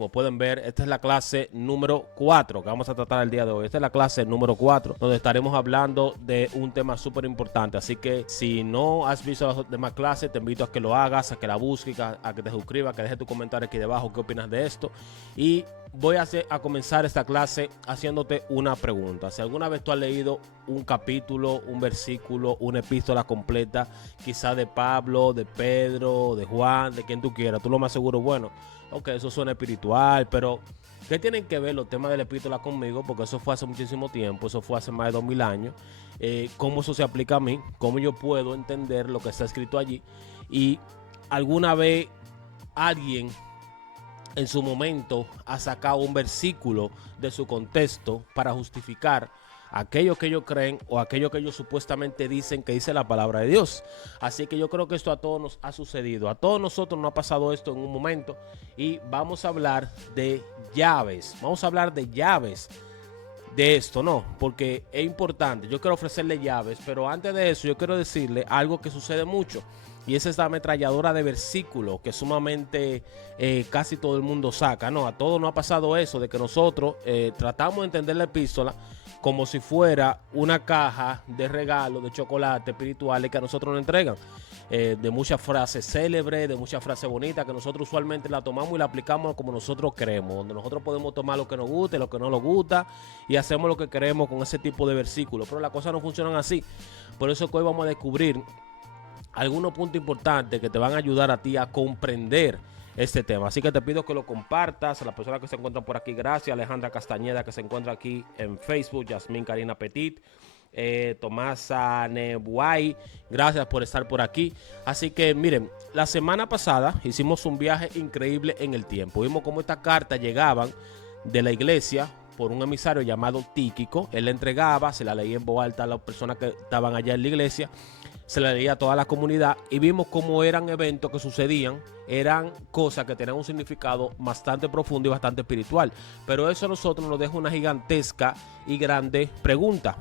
Como pueden ver, esta es la clase número 4 que vamos a tratar el día de hoy. Esta es la clase número 4, donde estaremos hablando de un tema súper importante. Así que si no has visto las demás clases, te invito a que lo hagas, a que la busques, a que te suscribas, que dejes tu comentario aquí debajo, qué opinas de esto. Y voy a comenzar esta clase haciéndote una pregunta. Si alguna vez tú has leído un capítulo, un versículo, una epístola completa, quizá de Pablo, de Pedro, de Juan, de quien tú quieras, tú lo más seguro, bueno, ok, eso suena espiritual, pero ¿qué tienen que ver los temas de la epístola conmigo? Porque eso fue hace muchísimo tiempo, eso fue hace más de 2000 años. ¿Cómo eso se aplica a mí? ¿Cómo yo puedo entender lo que está escrito allí? Y alguna vez alguien en su momento ha sacado un versículo de su contexto para justificar aquello que ellos creen o aquello que ellos supuestamente dicen que dice la palabra de Dios. Así que yo creo que esto a todos nos ha sucedido, a todos nosotros nos ha pasado esto en un momento, y vamos a hablar de llaves, de esto, ¿no? Porque es importante, yo quiero ofrecerle llaves, pero antes de eso yo quiero decirle algo que sucede mucho. Y esa es la ametralladora de versículos que sumamente casi todo el mundo saca, ¿no? A todos nos ha pasado eso, de que nosotros tratamos de entender la epístola como si fuera una caja de regalos de chocolate espirituales que a nosotros nos entregan. De muchas frases célebres, de muchas frases bonitas que nosotros usualmente la tomamos y la aplicamos como nosotros creemos, donde nosotros podemos tomar lo que nos gusta y lo que no nos gusta y hacemos lo que queremos con ese tipo de versículos. Pero las cosas no funcionan así. Por eso que hoy vamos a descubrir algunos puntos importantes que te van a ayudar a ti a comprender este tema. Así que te pido que lo compartas a las personas que se encuentran por aquí. Gracias, Alejandra Castañeda, que se encuentra aquí en Facebook, Yasmín Karina Petit, Tomasa Nebuay, gracias por estar por aquí. Así que miren, la semana pasada hicimos un viaje increíble en el tiempo. Vimos cómo estas cartas llegaban de la iglesia por un emisario llamado Tíquico. Él la entregaba, se la leía en voz alta a las personas que estaban allá en la iglesia, se la leía a toda la comunidad, y vimos cómo eran eventos que sucedían, eran cosas que tenían un significado bastante profundo y bastante espiritual. Pero eso a nosotros nos deja una gigantesca y grande pregunta.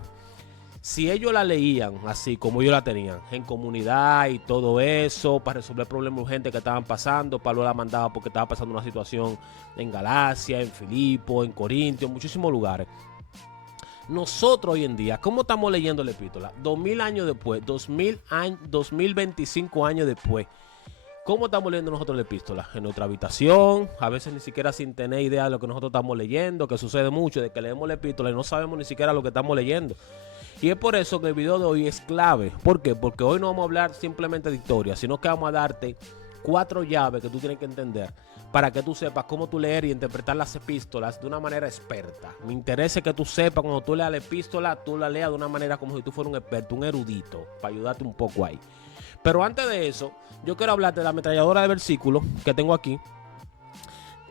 Si ellos la leían así como ellos la tenían, en comunidad y todo eso, para resolver problemas urgentes que estaban pasando, Pablo la mandaba porque estaba pasando una situación en Galacia, en Filipo, en Corintio, en muchísimos lugares. Nosotros hoy en día, ¿cómo estamos leyendo la epístola? 2000 años después, 2025 años después, ¿cómo estamos leyendo nosotros la epístola? En nuestra habitación, a veces ni siquiera sin tener idea de lo que nosotros estamos leyendo, que sucede mucho, de que leemos la epístola y no sabemos ni siquiera lo que estamos leyendo. Y es por eso que el video de hoy es clave. ¿Por qué? Porque hoy no vamos a hablar simplemente de historia, sino que vamos a darte 4 llaves que tú tienes que entender para que tú sepas cómo tú leer y interpretar las epístolas de una manera experta. Me interesa que tú sepas, cuando tú leas la epístola, tú la leas de una manera como si tú fueras un experto, un erudito, para ayudarte un poco ahí. Pero antes de eso, yo quiero hablarte de la ametralladora de versículos que tengo aquí,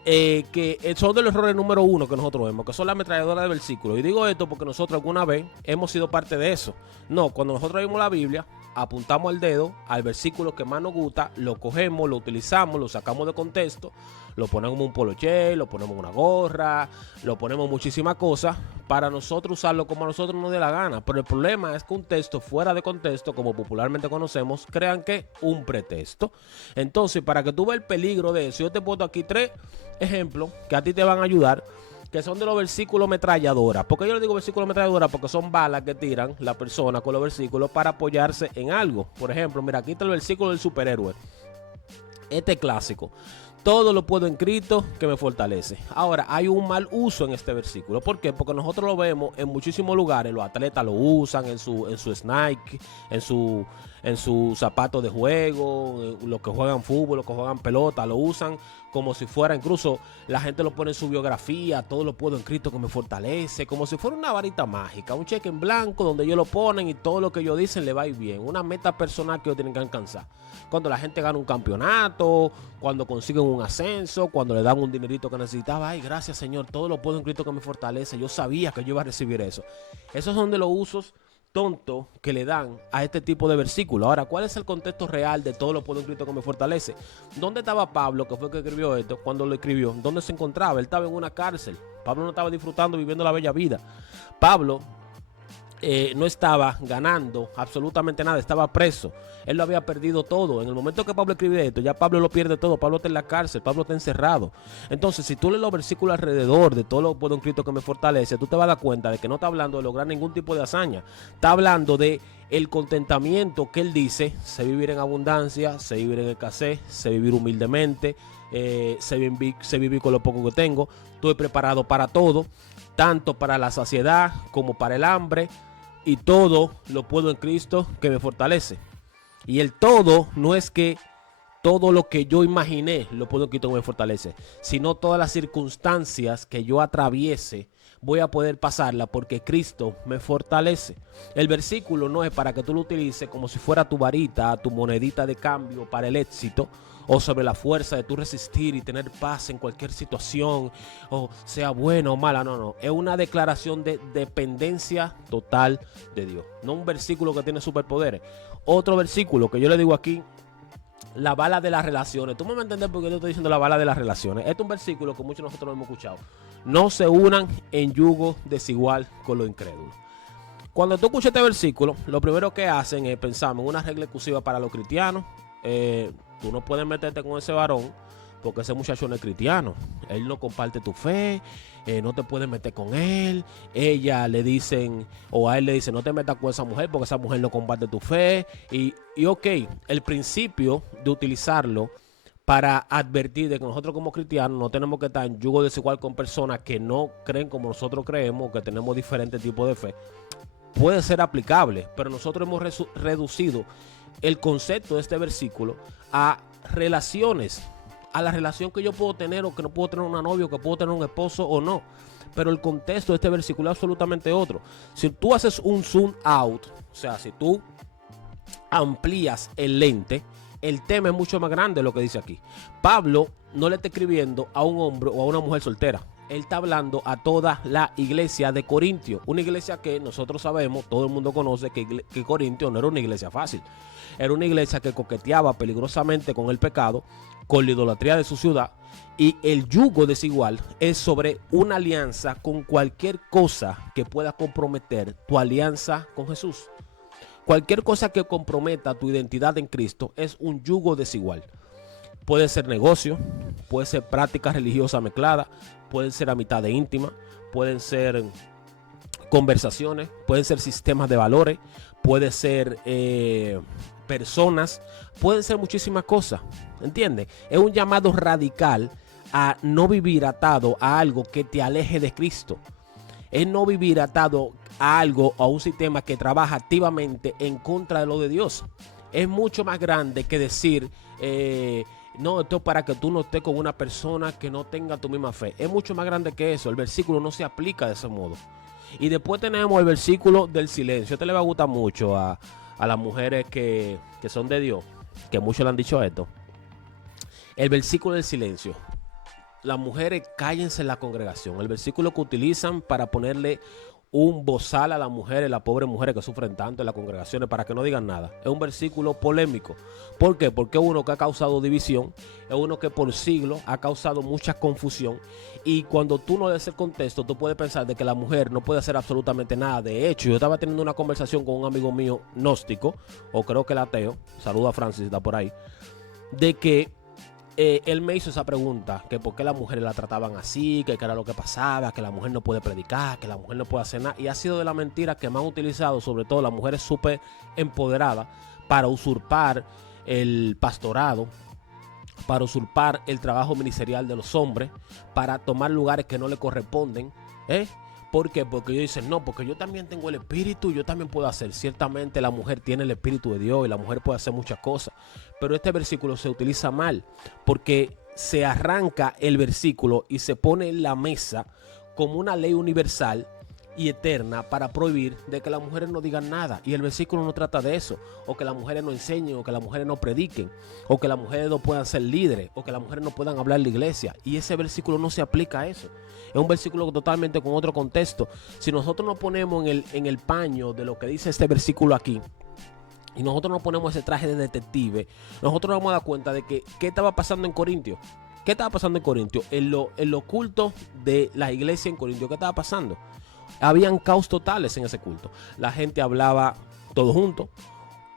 que son de los errores número 1 que nosotros vemos, que son la ametralladora de versículos. Y digo esto porque nosotros alguna vez hemos sido parte de eso. No, cuando nosotros vimos la Biblia, apuntamos el dedo al versículo que más nos gusta, lo cogemos, lo utilizamos, lo sacamos de contexto, lo ponemos en un poloché, lo ponemos en una gorra, lo ponemos en muchísimas cosas para nosotros usarlo como a nosotros nos dé la gana. Pero el problema es que un texto fuera de contexto, como popularmente conocemos, crean que un pretexto. Entonces, para que tú veas el peligro de eso, yo te pongo aquí 3 ejemplos que a ti te van a ayudar, que son de los versículos metralladora. ¿Por qué yo le digo versículos metralladora? Porque son balas que tiran la persona con los versículos para apoyarse en algo. Por ejemplo, mira, aquí está el versículo del superhéroe. Este clásico: todo lo puedo en Cristo que me fortalece. Ahora, hay un mal uso en este versículo. ¿Por qué? Porque nosotros lo vemos en muchísimos lugares. Los atletas lo usan en su Nike, en su zapato de juego, los que juegan fútbol, los que juegan pelota, lo usan como si fuera, incluso la gente lo pone en su biografía: todo lo puedo en Cristo que me fortalece, como si fuera una varita mágica, un cheque en blanco donde ellos lo ponen y todo lo que ellos dicen le va a ir bien, una meta personal que ellos tienen que alcanzar. Cuando la gente gana un campeonato, cuando consiguen un ascenso, cuando le dan un dinerito que necesitaba: ay, gracias Señor, todo lo puedo en Cristo que me fortalece, yo sabía que yo iba a recibir eso. Esos son de los usos tontos que le dan a este tipo de versículos. Ahora, ¿cuál es el contexto real de todo lo puedo en Cristo que me fortalece? ¿Dónde estaba Pablo, que fue el que escribió esto, cuando lo escribió? ¿Dónde se encontraba? Él estaba en una cárcel. Pablo no estaba disfrutando, viviendo la bella vida. Pablo no estaba ganando absolutamente nada, estaba preso. Él lo había perdido todo. En el momento que Pablo escribe esto, ya Pablo lo pierde todo. Pablo está en la cárcel, Pablo está encerrado. Entonces, si tú lees los versículos alrededor de todo lo que puedo en Cristo que me fortalece, tú te vas a dar cuenta de que no está hablando de lograr ningún tipo de hazaña. Está hablando de el contentamiento que él dice: sé vivir en abundancia, sé vivir en escasez, sé vivir humildemente, sé vivir con lo poco que tengo. Estoy preparado para todo, tanto para la saciedad como para el hambre. Y todo lo puedo en Cristo que me fortalece. Y el todo no es que todo lo que yo imaginé lo puedo en Cristo que me fortalece, sino todas las circunstancias que yo atraviese voy a poder pasarla porque Cristo me fortalece. El versículo no es para que tú lo utilices como si fuera tu varita, tu monedita de cambio para el éxito, o sobre la fuerza de tu resistir y tener paz en cualquier situación, o sea buena o mala. No, es una declaración de dependencia total de Dios. No un versículo que tiene superpoderes. Otro versículo que yo le digo aquí: la bala de las relaciones. Tú me vas a entender por qué yo estoy diciendo la bala de las relaciones. Este es un versículo que muchos de nosotros hemos escuchado. No se unan en yugo desigual con los incrédulos. Cuando tú escuchas este versículo, lo primero que hacen es pensar en una regla exclusiva para los cristianos. Tú no puedes meterte con ese varón porque ese muchacho no es cristiano. Él no comparte tu fe, no te puedes meter con él. Ella le dicen, o a él le dicen, no te metas con esa mujer porque esa mujer no comparte tu fe. Y ok, el principio de utilizarlo para advertir de que nosotros como cristianos no tenemos que estar en yugo desigual con personas que no creen como nosotros creemos, que tenemos diferentes tipos de fe, puede ser aplicable, pero nosotros hemos reducido el concepto de este versículo a relaciones, a la relación que yo puedo tener o que no puedo tener una novia, o que puedo tener un esposo o no. Pero el contexto de este versículo es absolutamente otro. Si tú haces un zoom out, o sea, si tú amplías el lente, el tema es mucho más grande de lo que dice aquí. Pablo no le está escribiendo a un hombre o a una mujer soltera. Él está hablando a toda la iglesia de Corintio. Una iglesia que nosotros sabemos, todo el mundo conoce que Corintio no era una iglesia fácil. Era una iglesia que coqueteaba peligrosamente con el pecado, con la idolatría de su ciudad. Y el yugo desigual es sobre una alianza con cualquier cosa que pueda comprometer tu alianza con Jesús. Cualquier cosa que comprometa tu identidad en Cristo es un yugo desigual. Puede ser negocio, puede ser práctica religiosa mezclada, pueden ser amistades íntimas, pueden ser conversaciones, pueden ser sistemas de valores, puede ser personas, pueden ser muchísimas cosas, ¿entiendes? Es un llamado radical a no vivir atado a algo que te aleje de Cristo. Es no vivir atado a algo, a un sistema que trabaja activamente en contra de lo de Dios. Es mucho más grande que decir, no, esto es para que tú no estés con una persona que no tenga tu misma fe. Es mucho más grande que eso. El versículo no se aplica de ese modo. Y después tenemos el versículo del silencio. Este le va a gustar mucho a las mujeres que son de Dios, que muchos le han dicho esto. El versículo del silencio. Las mujeres cállense en la congregación. El versículo que utilizan para ponerle un bozal a las mujeres, las pobres mujeres que sufren tanto en las congregaciones, para que no digan nada. Es un versículo polémico. ¿Por qué? Porque es uno que ha causado división, es uno que por siglos ha causado mucha confusión. Y cuando tú no des el contexto, tú puedes pensar de que la mujer no puede hacer absolutamente nada. De hecho, yo estaba teniendo una conversación con un amigo mío gnóstico, o creo que el ateo, saludo a Francis, está por ahí, de que él me hizo esa pregunta, que por qué las mujeres la trataban así, que era lo que pasaba, que la mujer no puede predicar, que la mujer no puede hacer nada. Y ha sido de la mentira que me han utilizado, sobre todo las mujeres súper empoderadas, para usurpar el pastorado, para usurpar el trabajo ministerial de los hombres, para tomar lugares que no le corresponden. ¿Por qué? Porque ellos dicen, no, porque yo también tengo el espíritu, yo también puedo hacer. Ciertamente la mujer tiene el espíritu de Dios y la mujer puede hacer muchas cosas. Pero este versículo se utiliza mal porque se arranca el versículo y se pone en la mesa como una ley universal y eterna para prohibir de que las mujeres no digan nada. Y el versículo no trata de eso. O que las mujeres no enseñen, o que las mujeres no prediquen, o que las mujeres no puedan ser líderes, o que las mujeres no puedan hablar en la iglesia. Y ese versículo no se aplica a eso. Es un versículo totalmente con otro contexto. Si nosotros nos ponemos en el paño de lo que dice este versículo aquí, y nosotros nos ponemos ese traje de detective, nosotros nos vamos a dar cuenta de que qué estaba pasando en Corintio. ¿Qué estaba pasando en Corintio? En lo oculto de la iglesia en Corintio, ¿qué estaba pasando? Habían caos totales en ese culto. La gente hablaba todo junto.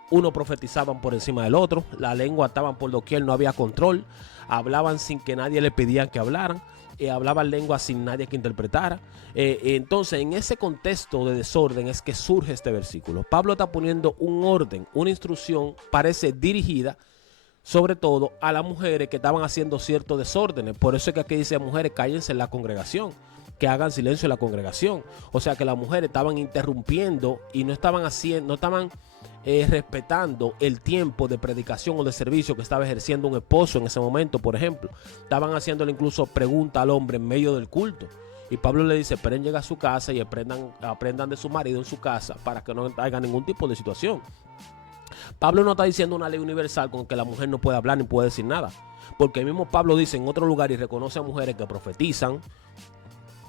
Uno profetizaban por encima del otro. La lengua estaban por doquier, no había control. Hablaban sin que nadie le pedían que hablaran. Hablaban lengua sin nadie que interpretara. Entonces, en ese contexto de desorden es que surge este versículo. Pablo está poniendo un orden, una instrucción, parece dirigida sobre todo a las mujeres que estaban haciendo ciertos desórdenes. Por eso es que aquí dice: mujeres, cállense en la congregación, que hagan silencio en la congregación. O sea que las mujeres estaban interrumpiendo y no estaban respetando el tiempo de predicación o de servicio que estaba ejerciendo un esposo en ese momento, por ejemplo. Estaban haciéndole incluso pregunta al hombre en medio del culto. Y Pablo le dice: esperen llegar a su casa y aprendan de su marido en su casa para que no haya ningún tipo de situación. Pablo no está diciendo una ley universal con que la mujer no puede hablar ni puede decir nada. Porque el mismo Pablo dice en otro lugar y reconoce a mujeres que profetizan,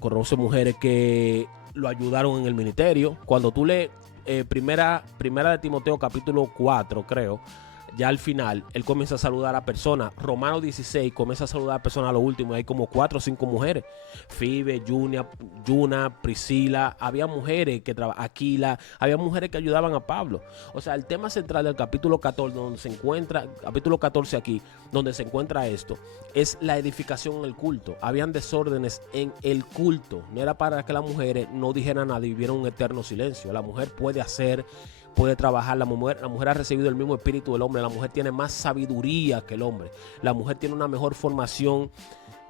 conoce mujeres que lo ayudaron en el ministerio. Cuando tú lees primera de Timoteo capítulo 4, creo, ya al final, él comienza a saludar a personas. Romanos 16 comienza a saludar a personas a lo último. Hay como 4 o 5 mujeres. Fibe, Yuna, Priscila. Había mujeres que trabajaban, Aquila. Había mujeres que ayudaban a Pablo. O sea, el tema central del capítulo 14, donde se encuentra, capítulo 14 aquí, donde se encuentra esto, es la edificación en el culto. Habían desórdenes en el culto. No era para que las mujeres no dijeran nada y vivieran un eterno silencio. La mujer puede trabajar. La mujer ha recibido el mismo espíritu del hombre. La mujer tiene más sabiduría que el hombre. La mujer tiene una mejor formación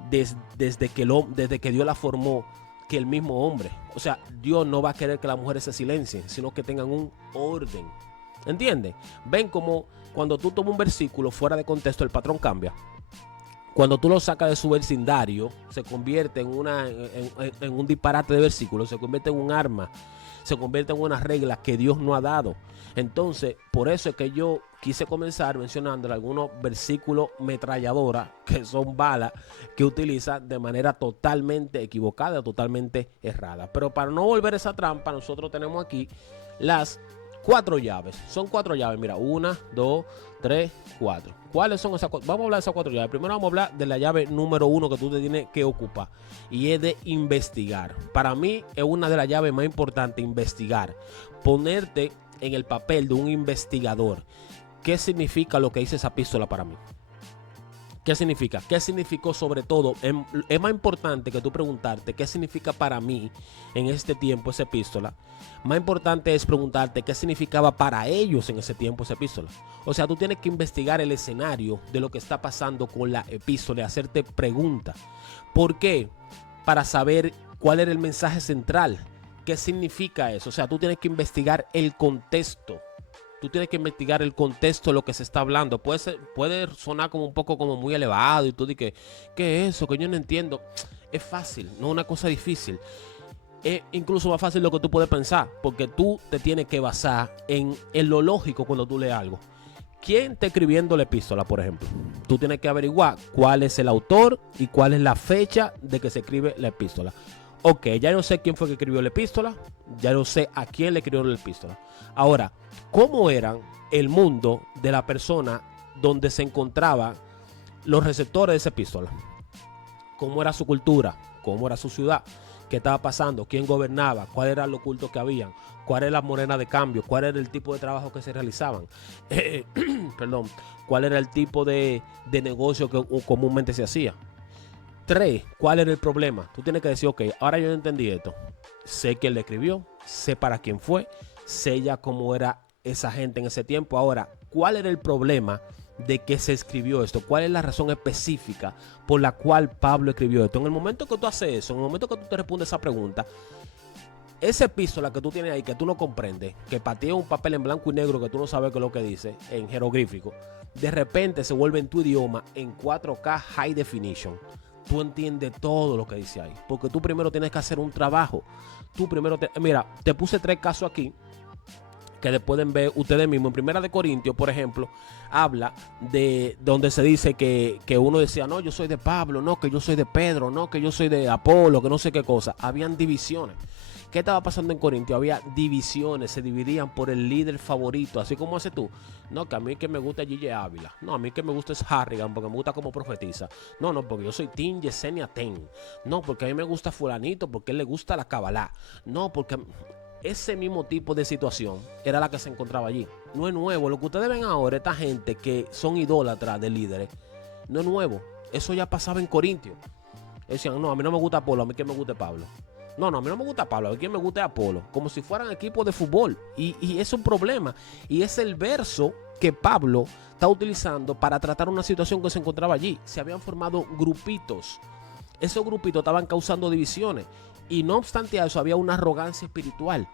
desde que Dios la formó que el mismo hombre. O sea, Dios no va a querer que las mujeres se silencien, sino que tengan un orden. ¿Entienden? Ven como cuando tú tomas un versículo fuera de contexto, el patrón cambia. Cuando tú lo sacas de su vecindario, se convierte en un disparate de versículos, se convierte en un arma, se convierte en una regla que Dios no ha dado. Entonces, por eso es que yo quise comenzar mencionando algunos versículos metralladoras, que son balas que utiliza de manera totalmente equivocada, totalmente errada. Pero para no volver a esa trampa, nosotros tenemos aquí las 4 llaves. Son 4 llaves. Mira, 1, 2, 3, 4. ¿Cuáles son esas 4? Vamos a hablar de esas 4 llaves. Primero vamos a hablar de la llave número 1 que tú te tienes que ocupar. Y es de investigar. Para mí es una de las llaves más importantes, investigar. Ponerte en el papel de un investigador. ¿Qué significa lo que dice esa epístola para mí? ¿Qué significa? ¿Qué significó sobre todo? Es más importante que tú preguntarte qué significa para mí en este tiempo esa epístola. Más importante es preguntarte qué significaba para ellos en ese tiempo esa epístola. O sea, tú tienes que investigar el escenario de lo que está pasando con la epístola y hacerte preguntas. ¿Por qué? Para saber cuál era el mensaje central. ¿Qué significa eso? O sea, tú tienes que investigar el contexto. Tú tienes que investigar el contexto de lo que se está hablando. Puede sonar como un poco como muy elevado y tú dices, ¿qué es eso? Que yo no entiendo. Es fácil, no es una cosa difícil. Es incluso más fácil de lo que tú puedes pensar, porque tú te tienes que basar en lo lógico cuando tú lees algo. ¿Quién está escribiendo la epístola, por ejemplo? Tú tienes que averiguar cuál es el autor y cuál es la fecha de que se escribe la epístola. Ok, ya yo sé quién fue que escribió la epístola, ya yo sé a quién le escribió la epístola. Ahora, ¿cómo era el mundo de la persona donde se encontraban los receptores de esa epístola? ¿Cómo era su cultura? ¿Cómo era su ciudad? ¿Qué estaba pasando? ¿Quién gobernaba? ¿Cuáles eran los cultos que habían? ¿Cuál era la moneda de cambio? ¿Cuál era el tipo de trabajo que se realizaban? Perdón. ¿Cuál era el tipo de negocio que comúnmente se hacía? 3, ¿cuál era el problema? Tú tienes que decir, ok, ahora yo entendí esto. Sé quién le escribió, sé para quién fue, sé ya cómo era esa gente en ese tiempo. Ahora, ¿cuál era el problema de que se escribió esto? ¿Cuál es la razón específica por la cual Pablo escribió esto? En el momento que tú haces eso, en el momento que tú te respondes esa pregunta, esa epístola que tú tienes ahí, que tú no comprendes, que para ti es un papel en blanco y negro que tú no sabes qué es lo que dice, en jeroglífico, de repente se vuelve en tu idioma en 4K High Definition. Tú entiendes todo lo que dice ahí, porque tú primero tienes que hacer un trabajo. Mira, te puse 3 casos aquí que pueden ver ustedes mismos. En Primera de Corintios, por ejemplo, habla de donde se dice que uno decía, no, yo soy de Pablo, no, que yo soy de Pedro, no, que yo soy de Apolo, que no sé qué cosa. Habían divisiones. ¿Qué estaba pasando en Corintio? Había divisiones, se dividían por el líder favorito, así como haces tú. No, que a mí que me gusta Gigi Ávila. No, a mí que me gusta es Harrigan, porque me gusta como profetiza. No, porque yo soy Team Yesenia Ten. No, porque a mí me gusta fulanito, porque a él le gusta la Kabbalah. No, porque ese mismo tipo de situación era la que se encontraba allí. No es nuevo. Lo que ustedes ven ahora, esta gente que son idólatras de líderes, no es nuevo. Eso ya pasaba en Corintio. Decían, no, a mí no me gusta Apolo, a mí que me guste Pablo. No, a mí no me gusta Pablo, a mí que me guste Apolo. Como si fueran equipos de fútbol. Y es un problema. Y es el verso que Pablo está utilizando para tratar una situación que se encontraba allí. Se habían formado grupitos. Esos grupitos estaban causando divisiones. Y no obstante a eso, había una arrogancia espiritual.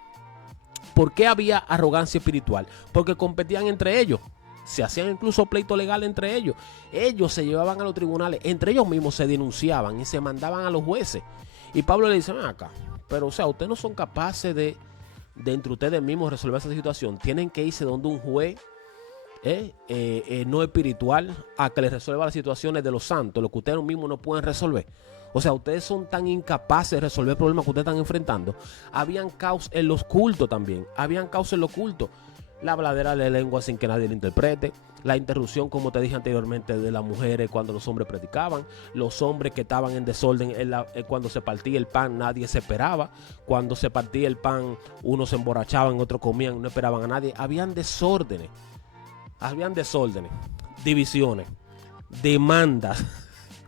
¿Por qué había arrogancia espiritual? Porque competían entre ellos. Se hacían incluso pleitos legales entre ellos. Ellos se llevaban a los tribunales. Entre ellos mismos se denunciaban y se mandaban a los jueces. Y Pablo le dice, ven acá, pero o sea, ustedes no son capaces de entre ustedes mismos resolver esa situación. Tienen que irse donde un juez no espiritual a que les resuelva las situaciones de los santos, lo que ustedes mismos no pueden resolver. O sea, ustedes son tan incapaces de resolver el problema que ustedes están enfrentando. Habían caos en los cultos también. Habían caos en los cultos. La habladera de lengua sin que nadie la interprete. La interrupción, como te dije anteriormente, de las mujeres cuando los hombres predicaban. Los hombres que estaban en desorden cuando se partía el pan, nadie se esperaba. Cuando se partía el pan, unos se emborrachaban, otros comían, no esperaban a nadie. Habían desórdenes. Divisiones. Demandas.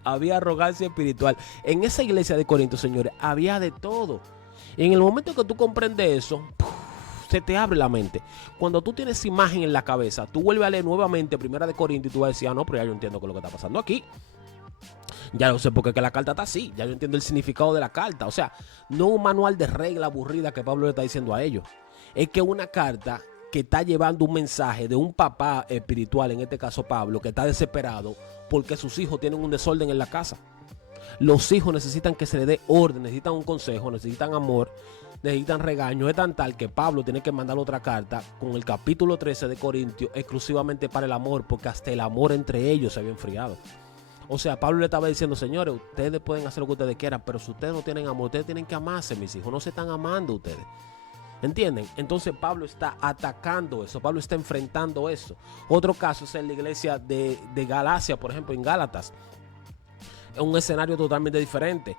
Había arrogancia espiritual. En esa iglesia de Corinto, señores, había de todo. Y en el momento que tú comprendes eso, se te abre la mente. Cuando tú tienes imagen en la cabeza, tú vuelves a leer nuevamente Primera de Corinto y tú vas a decir, no, pero ya yo entiendo qué es lo que está pasando aquí. Ya no sé por qué que la carta está así. Ya yo entiendo el significado de la carta. O sea, no un manual de regla aburrida que Pablo le está diciendo a ellos. Es que una carta que está llevando un mensaje de un papá espiritual, en este caso Pablo, que está desesperado porque sus hijos tienen un desorden en la casa. Los hijos necesitan que se les dé orden, necesitan un consejo, necesitan amor, necesitan regaño. Es tan tal que Pablo tiene que mandar otra carta con el capítulo 13 de Corintios exclusivamente para el amor, porque hasta el amor entre ellos se había enfriado. O sea, Pablo le estaba diciendo, señores, ustedes pueden hacer lo que ustedes quieran, pero si ustedes no tienen amor, ustedes tienen que amarse, mis hijos, no se están amando ustedes. ¿Entienden? Entonces Pablo está atacando eso, Pablo está enfrentando eso. Otro caso es en la iglesia de Galacia, por ejemplo, en Gálatas. Es un escenario totalmente diferente.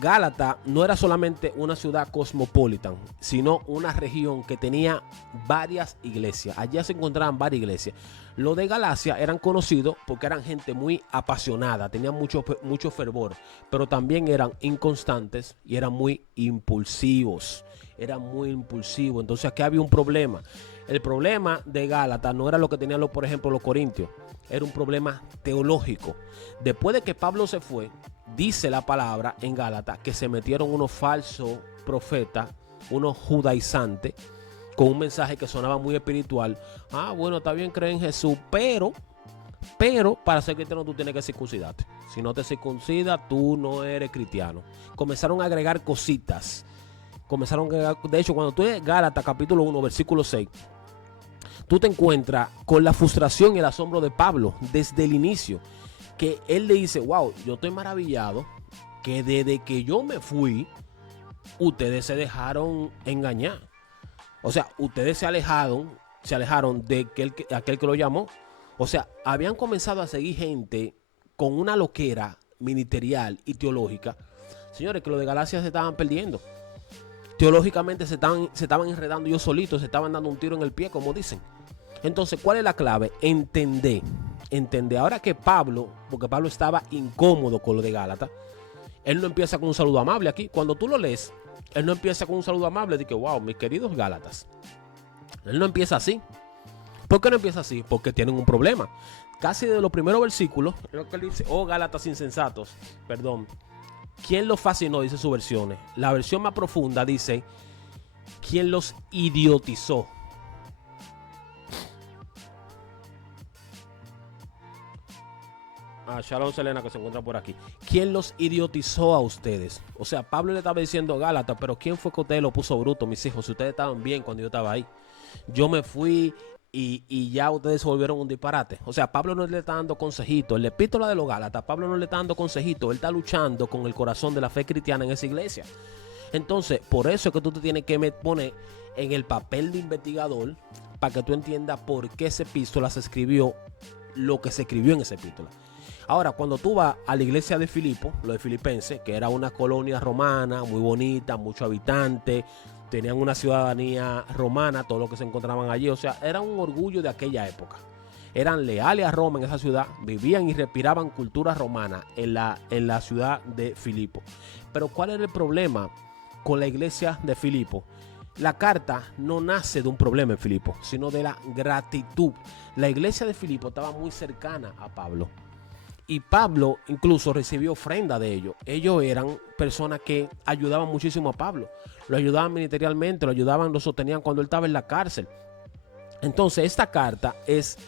Gálata no era solamente una ciudad cosmopolitan, sino una región que tenía varias iglesias. Allá se encontraban varias iglesias. Los de Galacia eran conocidos porque eran gente muy apasionada, tenían mucho fervor, pero también eran inconstantes y eran muy impulsivos. Entonces aquí había un problema. El problema de Gálata no era lo que tenían, por ejemplo, los corintios. Era un problema teológico. Después de que Pablo se fue, dice la palabra en Gálatas que se metieron unos falsos profetas, unos judaizantes, con un mensaje que sonaba muy espiritual. Bueno, está bien creer en Jesús, pero para ser cristiano tú tienes que circuncidarte. Si no te circuncidas, tú no eres cristiano. Comenzaron a agregar cositas. De hecho, cuando tú lees Gálatas capítulo 1, versículo 6, tú te encuentras con la frustración y el asombro de Pablo desde el inicio. Que él le dice, wow, yo estoy maravillado que desde que yo me fui, ustedes se dejaron engañar. O sea, ustedes se alejaron de aquel que lo llamó. O sea, habían comenzado a seguir gente con una loquera ministerial y teológica. Señores, que los de Galacia se estaban perdiendo. Teológicamente se estaban enredando ellos solitos, se estaban dando un tiro en el pie, como dicen. Entonces, ¿cuál es la clave? Entender. Ahora que porque Pablo estaba incómodo con lo de Gálatas, él no empieza con un saludo amable aquí. Cuando tú lo lees, él no empieza con un saludo amable de que, wow, mis queridos Gálatas. Él no empieza así. ¿Por qué no empieza así? Porque tienen un problema. Casi de los primeros versículos, lo que él dice, Gálatas insensatos, perdón. ¿Quién los fascinó? Dice sus versiones. La versión más profunda dice, ¿quién los idiotizó? Shalom Selena, que se encuentra por aquí. ¿Quién los idiotizó a ustedes? O sea, Pablo le estaba diciendo Gálatas, pero ¿quién fue que ustedes lo puso bruto, mis hijos? Si ustedes estaban bien cuando yo estaba ahí. Yo me fui y ya ustedes se volvieron un disparate. O sea, Pablo no le está dando consejitos. En la epístola de los Gálatas, Pablo no le está dando consejitos. Él está luchando con el corazón de la fe cristiana en esa iglesia. Entonces, por eso es que tú te tienes que poner en el papel de investigador para que tú entiendas por qué esa epístola se escribió lo que se escribió en esa epístola. Ahora, cuando tú vas a la iglesia de Filipo, lo de Filipenses, que era una colonia romana muy bonita, muchos habitantes, tenían una ciudadanía romana, todos los que se encontraban allí, o sea, era un orgullo de aquella época. Eran leales a Roma en esa ciudad, vivían y respiraban cultura romana en la ciudad de Filipo. Pero ¿cuál era el problema con la iglesia de Filipo? La carta no nace de un problema en Filipo, sino de la gratitud. La iglesia de Filipo estaba muy cercana a Pablo. Y Pablo incluso recibió ofrenda de ellos. Ellos eran personas que ayudaban muchísimo a Pablo. Lo ayudaban ministerialmente, lo sostenían cuando él estaba en la cárcel. Entonces esta carta es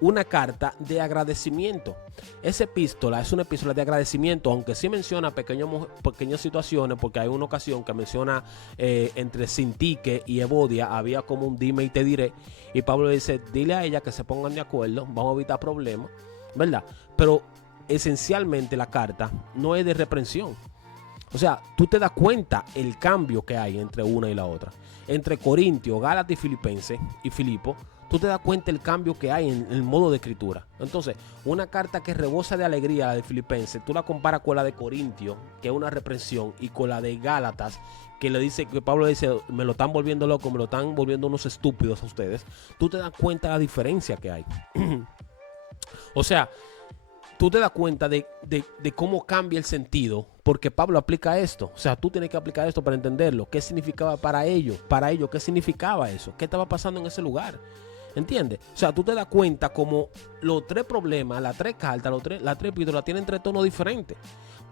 una carta de agradecimiento. Esa epístola es una epístola de agradecimiento, aunque sí menciona pequeñas situaciones, porque hay una ocasión que menciona entre Sintique y Evodia había como un dime y te diré, y Pablo dice, dile a ella que se pongan de acuerdo, vamos a evitar problemas, ¿verdad? Pero esencialmente la carta no es de reprensión. O sea, tú te das cuenta el cambio que hay entre una y la otra. Entre Corintio, Gálatas y Filipenses y Filipo, tú te das cuenta el cambio que hay en el modo de escritura. Entonces, una carta que rebosa de alegría, la de Filipenses, tú la comparas con la de Corintio, que es una reprensión, y con la de Gálatas, que le dice, que Pablo dice, me lo están volviendo loco, me lo están volviendo unos estúpidos a ustedes. Tú te das cuenta de la diferencia que hay. O sea, tú te das cuenta de cómo cambia el sentido, porque Pablo aplica esto. O sea, tú tienes que aplicar esto para entenderlo. ¿Qué significaba para ellos? Para ellos, ¿qué significaba eso? ¿Qué estaba pasando en ese lugar? ¿Entiendes? O sea, tú te das cuenta como los tres problemas, las tres cartas, las tres epístolas tienen tres tonos diferentes,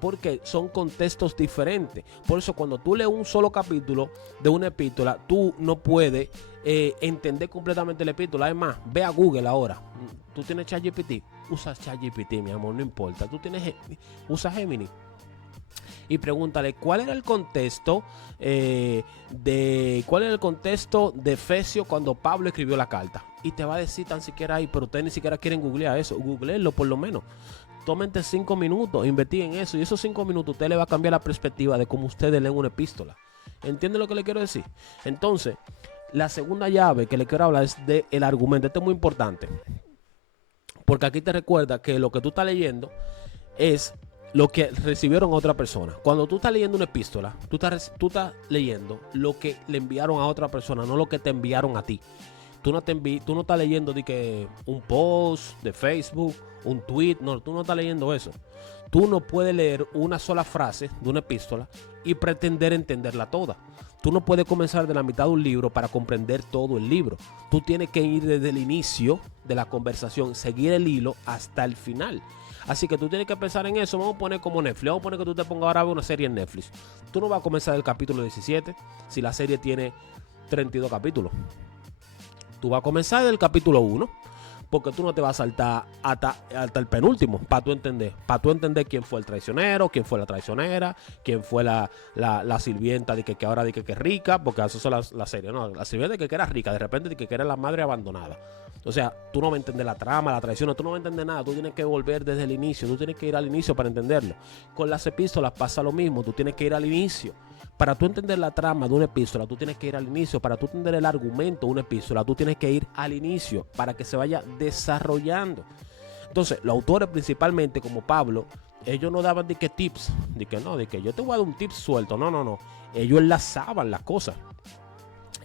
porque son contextos diferentes. Por eso cuando tú lees un solo capítulo de una epístola, tú no puedes entender completamente la epístola. Además, ve a Google ahora. Tú tienes ChatGPT, usa ChatGPT, mi amor, no importa. Usa Gemini y pregúntale cuál era el contexto de Efesios cuando Pablo escribió la carta, y te va a decir tan siquiera ahí. Pero ustedes ni siquiera quieren googlear eso. Googleenlo por lo menos. Tómense 5 minutos, investiguen eso, y esos 5 minutos usted le va a cambiar la perspectiva de cómo ustedes leen una epístola. ¿Entienden lo que le quiero decir? Entonces, la segunda llave que le quiero hablar es del argumento. Esto es muy importante, porque aquí te recuerda que lo que tú estás leyendo es lo que recibieron a otra persona. Cuando tú estás leyendo una epístola, tú estás leyendo lo que le enviaron a otra persona, no lo que te enviaron a ti. Tú no estás leyendo de que un post de Facebook, un tweet, no, tú no estás leyendo eso. Tú no puedes leer una sola frase de una epístola y pretender entenderla toda. Tú no puedes comenzar de la mitad de un libro para comprender todo el libro. Tú tienes que ir desde el inicio de la conversación, seguir el hilo hasta el final. Así que tú tienes que pensar en eso. Vamos a poner como Netflix. Vamos a poner que tú te pongas ahora a ver una serie en Netflix. Tú no vas a comenzar el capítulo 17 si la serie tiene 32 capítulos. Tú vas a comenzar del capítulo 1, porque tú no te vas a saltar hasta el penúltimo para tú entender quién fue el traicionero, quién fue la traicionera, quién fue la sirvienta de que ahora de que es rica, porque eso son la serie, no, la sirvienta de que era rica, de repente de que era la madre abandonada. O sea, tú no vas a entender la trama, la traición, tú no vas a entender nada. Tú tienes que volver desde el inicio, tú tienes que ir al inicio para entenderlo. Con las epístolas pasa lo mismo, tú tienes que ir al inicio. Para tú entender la trama de una epístola, tú tienes que ir al inicio. Para tú entender el argumento de una epístola, tú tienes que ir al inicio para que se vaya desarrollando. Entonces, los autores principalmente, como Pablo, ellos no daban de que tips, de que yo te voy a dar un tip suelto. No. Ellos enlazaban las cosas.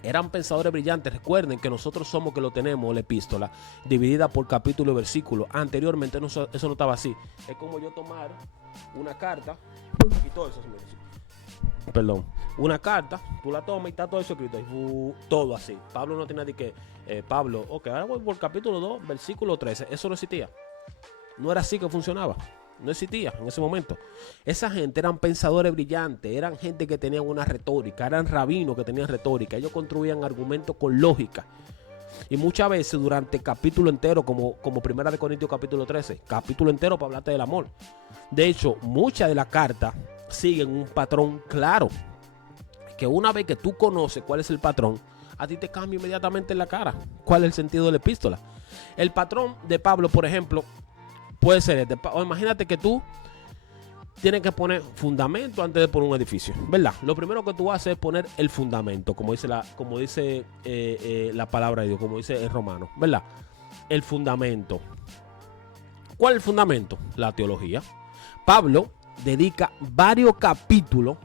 Eran pensadores brillantes. Recuerden que nosotros somos que lo tenemos, la epístola, dividida por capítulo y versículo. Anteriormente eso no estaba así. Es como yo tomar una carta y todo eso. Perdón. Una carta, tú la tomas y está todo eso escrito. Todo así. Pablo no tenía de que, Pablo, ok, ahora voy por capítulo 2, versículo 13. Eso no existía. No era así que funcionaba. No existía en ese momento. Esa gente eran pensadores brillantes, eran gente que tenían una retórica, eran rabinos que tenían retórica. Ellos construían argumentos con lógica. Y muchas veces durante capítulo entero, como Primera de Corintios capítulo 13, capítulo entero para hablarte del amor. De hecho, muchas de las cartas siguen un patrón claro, que una vez que tú conoces cuál es el patrón, a ti te cambia inmediatamente en la cara cuál es el sentido de la epístola. El patrón de Pablo, por ejemplo, puede ser este. Imagínate que tú tienes que poner fundamento antes de poner un edificio, ¿verdad? Lo primero que tú haces es poner el fundamento, como dice la palabra de Dios, como dice el romano, ¿verdad? El fundamento. ¿Cuál es el fundamento? La teología. Pablo dedica varios capítulos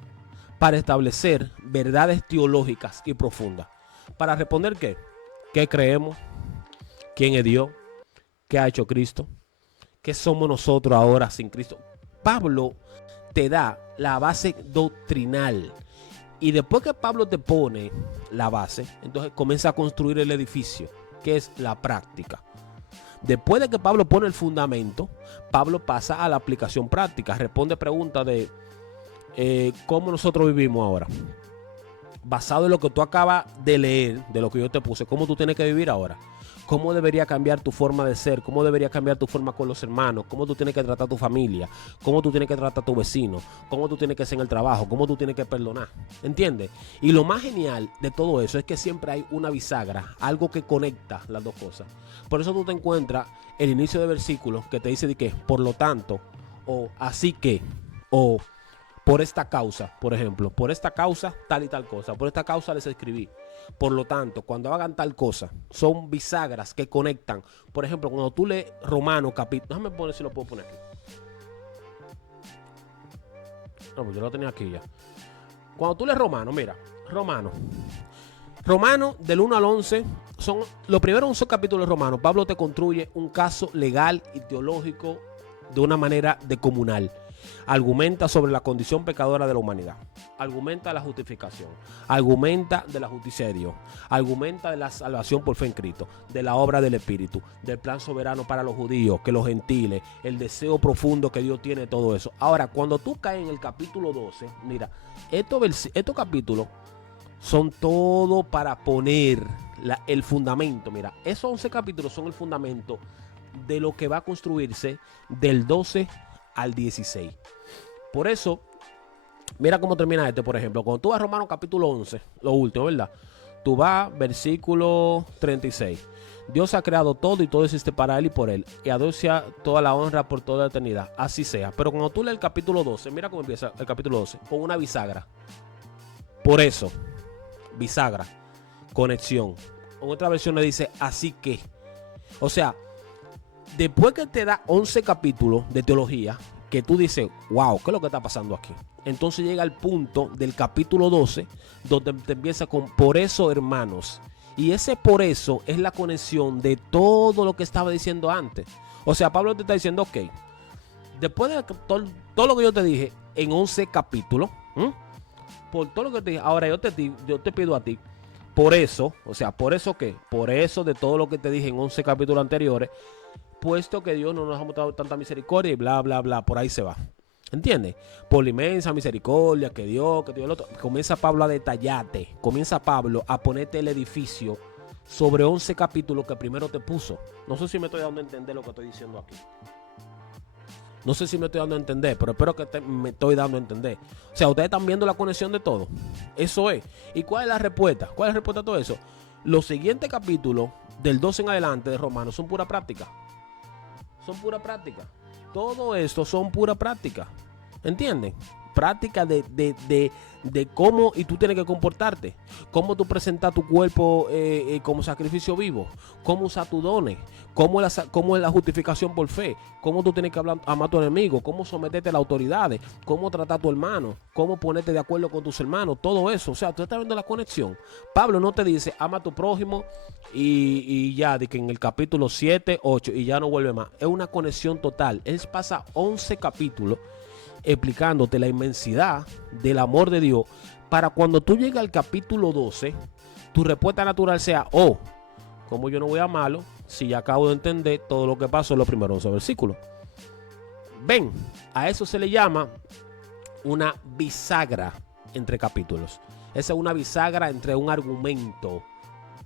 para establecer verdades teológicas y profundas. ¿Para responder qué? ¿Qué creemos? ¿Quién es Dios? ¿Qué ha hecho Cristo? ¿Qué somos nosotros ahora sin Cristo? Pablo te da la base doctrinal. Y después que Pablo te pone la base, entonces comienza a construir el edificio, que es la práctica. Después de que Pablo pone el fundamento, Pablo pasa a la aplicación práctica. Responde preguntas de cómo nosotros vivimos ahora. Basado en lo que tú acabas de leer, de lo que yo te puse, cómo tú tienes que vivir ahora. Cómo debería cambiar tu forma de ser, cómo debería cambiar tu forma con los hermanos, cómo tú tienes que tratar a tu familia, cómo tú tienes que tratar a tu vecino, cómo tú tienes que ser en el trabajo, cómo tú tienes que perdonar. ¿Entiendes? Y lo más genial de todo eso es que siempre hay una bisagra, algo que conecta las dos cosas. Por eso tú te encuentras el inicio de versículos que te dice de que, por lo tanto, o así que, o por esta causa, por ejemplo, por esta causa, tal y tal cosa, por esta causa les escribí. Por lo tanto, cuando hagan tal cosa, son bisagras que conectan. Por ejemplo, cuando tú lees Romano capítulo, déjame poner si lo puedo poner aquí. No, pues yo lo tenía aquí ya. Cuando tú lees Romano, mira, Romano del 1 al 11, son los primeros 11 capítulos de Romano. Pablo te construye un caso legal y teológico de una manera descomunal. Argumenta sobre la condición pecadora de la humanidad, argumenta la justificación, argumenta de la justicia de Dios, argumenta de la salvación por fe en Cristo, de la obra del Espíritu, del plan soberano para los judíos, que los gentiles, el deseo profundo que Dios tiene, todo eso. Ahora, cuando tú caes en el capítulo 12, mira, estos capítulos son todo para poner el fundamento. Mira, esos 11 capítulos son el fundamento de lo que va a construirse del 12 al 16. Por eso, mira cómo termina por ejemplo. Cuando tú vas a Romanos capítulo 11, lo último, ¿verdad? Tú vas, versículo 36. Dios ha creado todo y todo existe para Él y por Él. Y a Dios sea toda la honra por toda la eternidad. Así sea. Pero cuando tú lees el capítulo 12, mira cómo empieza el capítulo 12. Con una bisagra. Por eso, bisagra, conexión. En otra versión le dice, así que. O sea, después que te da 11 capítulos de teología, que tú dices, wow, ¿qué es lo que está pasando aquí? Entonces llega el punto del capítulo 12, donde te empieza con por eso, hermanos. Y ese por eso es la conexión de todo lo que estaba diciendo antes. O sea, Pablo te está diciendo, ok, después de todo lo que yo te dije en 11 capítulos, por todo lo que te dije, ahora yo te pido a ti, por eso, o sea, ¿por eso qué? Por eso de todo lo que te dije en 11 capítulos anteriores, puesto que Dios no nos ha mostrado tanta misericordia y bla, bla, bla, por ahí se va. ¿Entiendes? Por la inmensa misericordia que Dios el otro. Comienza Pablo a detallarte, comienza Pablo a ponerte el edificio sobre 11 capítulos que primero te puso. No sé si me estoy dando a entender lo que estoy diciendo aquí. No sé si me estoy dando a entender, pero espero que me estoy dando a entender. O sea, ustedes están viendo la conexión de todo. Eso es. ¿Y cuál es la respuesta? ¿Cuál es la respuesta a todo eso? Los siguientes capítulos, del 12 en adelante de Romanos, son pura práctica. Son pura práctica. Todo esto son pura práctica. ¿Entienden? Práctica de cómo y tú tienes que comportarte. Cómo tú presentas tu cuerpo como sacrificio vivo. Cómo usar tus dones. Cómo es la justificación por fe. Cómo tú tienes que amar a tu enemigo. Cómo someterte a las autoridades. Cómo tratar a tu hermano. Cómo ponerte de acuerdo con tus hermanos. Todo eso. O sea, tú estás viendo la conexión. Pablo no te dice ama a tu prójimo y ya, de que en el capítulo 7, 8 y ya no vuelve más. Es una conexión total. Él pasa 11 capítulos explicándote la inmensidad del amor de Dios para cuando tú llegas al capítulo 12, tu respuesta natural sea, oh, como yo no voy a amarlo si ya acabo de entender todo lo que pasó en los primeros 11 versículos. Ven, a eso se le llama una bisagra entre capítulos. Esa es una bisagra entre un argumento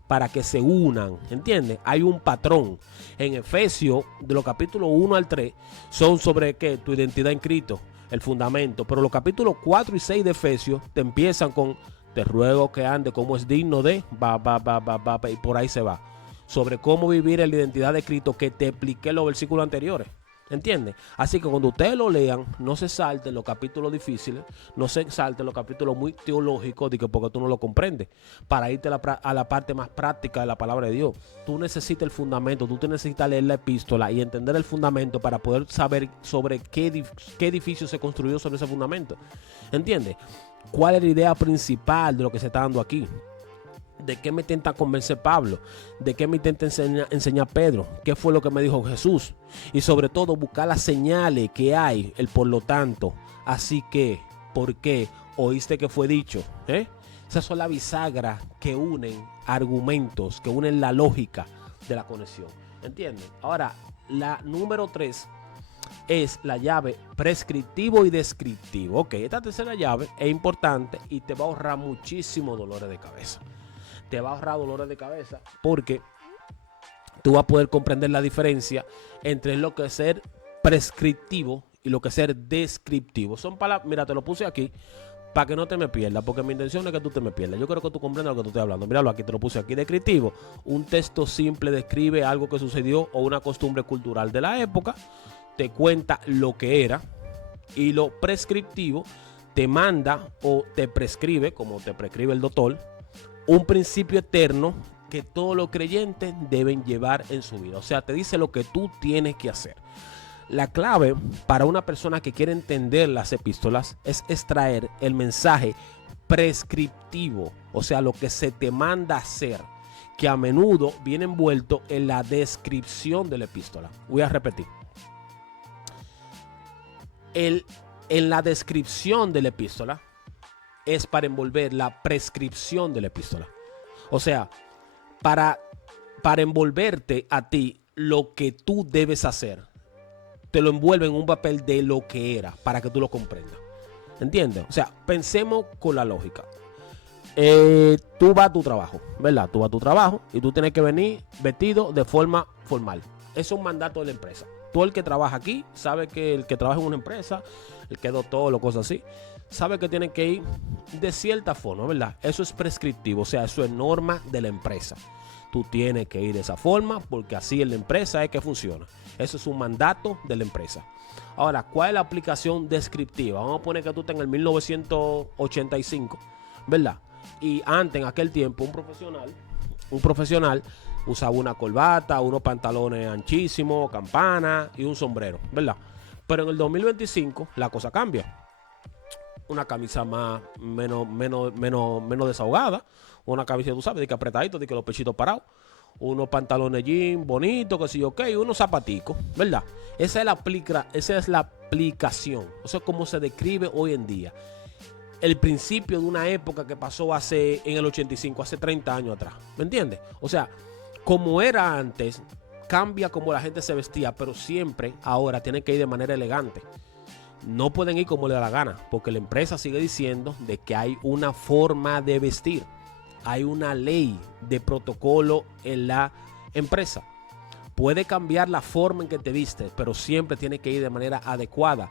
para que se unan, ¿entiendes? Hay un patrón. En Efesios, de los capítulos 1 al 3, son sobre ¿qué? Tu identidad en Cristo, el fundamento. Pero los capítulos 4 y 6 de Efesios te empiezan con te ruego que ande como es digno de, y por ahí se va. Sobre cómo vivir en la identidad de Cristo que te expliqué en los versículos anteriores. ¿Entienden? Así que cuando ustedes lo lean, no se salten los capítulos difíciles, no se salten los capítulos muy teológicos, porque tú no lo comprendes. Para irte a la parte más práctica de la palabra de Dios, tú necesitas el fundamento, tú te necesitas leer la epístola y entender el fundamento para poder saber sobre qué edificio se construyó sobre ese fundamento. ¿Entiendes? ¿Cuál es la idea principal de lo que se está dando aquí? ¿De qué me intenta convencer Pablo? ¿De qué me intenta enseñar Pedro? ¿Qué fue lo que me dijo Jesús? Y sobre todo buscar las señales que hay, el por lo tanto. Así que, ¿por qué? ¿Oíste que fue dicho? Esas son las bisagras que unen argumentos, que unen la lógica de la conexión. ¿Entienden? Ahora, la número 3 es la llave prescriptivo y descriptivo. Ok, esta tercera llave es importante y te va a ahorrar muchísimos dolores de cabeza. Te va a ahorrar dolores de cabeza porque tú vas a poder comprender la diferencia entre lo que es ser prescriptivo y lo que es ser descriptivo. Son palabras, mira, te lo puse aquí para que no te me pierdas, porque mi intención es que tú te me pierdas. Yo creo que tú comprendas lo que tú estoy hablando. Míralo aquí, te lo puse aquí. Descriptivo, un texto simple describe algo que sucedió o una costumbre cultural de la época, te cuenta lo que era. Y lo prescriptivo te manda o te prescribe, como te prescribe el doctor, un principio eterno que todos los creyentes deben llevar en su vida. O sea, te dice lo que tú tienes que hacer. La clave para una persona que quiere entender las epístolas es extraer el mensaje prescriptivo, o sea, lo que se te manda hacer, que a menudo viene envuelto en la descripción de la epístola. Voy a repetir. En la descripción de la epístola es para envolver la prescripción de la epístola. O sea, para envolverte a ti lo que tú debes hacer, te lo envuelve en un papel de lo que era, para que tú lo comprendas. ¿Entiendes? O sea, pensemos con la lógica. Tú vas a tu trabajo, ¿verdad? Tú vas a tu trabajo y tú tienes que venir vestido de forma formal. Eso es un mandato de la empresa. Todo el que trabaja aquí sabe que el que trabaja en una empresa, el que es doctor o cosas así, sabe que tiene que ir de cierta forma, ¿verdad? Eso es prescriptivo, o sea, eso es norma de la empresa. Tú tienes que ir de esa forma porque así en la empresa es que funciona. Eso es un mandato de la empresa. Ahora, ¿cuál es la aplicación descriptiva? Vamos a poner que tú estás en el 1985, ¿verdad? Y antes, en aquel tiempo, un profesional usaba una corbata, unos pantalones anchísimos, campana y un sombrero, ¿verdad? Pero en el 2025 la cosa cambia. Una camisa menos desahogada, una camisa, tú sabes, de que apretadito, de que los pechitos parados, unos pantalones jean bonitos, que sí, ok, unos zapaticos, ¿verdad? Esa es la aplicación, o sea, cómo se describe hoy en día. El principio de una época que pasó en el 85, hace 30 años atrás, ¿me entiendes? O sea, como era antes, cambia como la gente se vestía, pero siempre ahora tienen que ir de manera elegante. No pueden ir como le da la gana, porque la empresa sigue diciendo de que hay una forma de vestir. Hay una ley de protocolo en la empresa. Puede cambiar la forma en que te vistes, pero siempre tiene que ir de manera adecuada.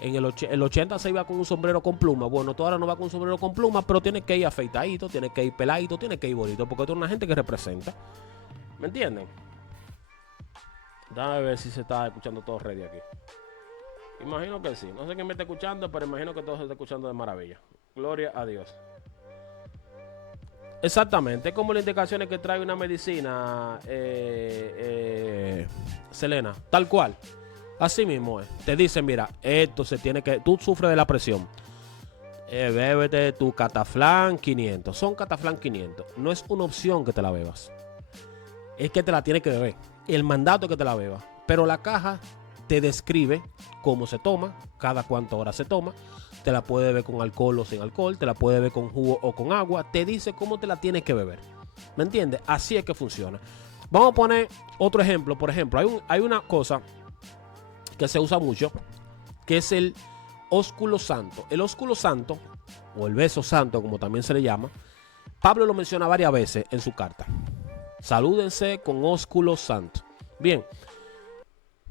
En el 80 se iba con un sombrero con pluma. Bueno, tú ahora no vas con un sombrero con pluma, pero tienes que ir afeitadito, tienes que ir peladito, tienes que ir bonito, porque tú eres una gente que representa. ¿Me entienden? Déjame ver si se está escuchando todo ready aquí. Imagino que sí. No sé quién me está escuchando, pero imagino que todo se está escuchando de maravilla. Gloria a Dios. Exactamente. Es como las indicaciones que trae una medicina, Selena. Tal cual. Así mismo es. Te dicen, mira, esto se tiene que... Tú sufres de la presión. Bébete tu Cataflán 500. Son Cataflán 500. No es una opción que te la bebas. Es que te la tienes que beber. El mandato es que te la bebas. Pero la caja te describe cómo se toma, cada cuántas horas se toma. Te la puede beber con alcohol o sin alcohol. Te la puede beber con jugo o con agua. Te dice cómo te la tienes que beber. ¿Me entiendes? Así es que funciona. Vamos a poner otro ejemplo. Por ejemplo, hay una cosa que se usa mucho, que es el ósculo santo. El ósculo santo, o el beso santo, como también se le llama, Pablo lo menciona varias veces en su carta. Salúdense con ósculo santo. Bien,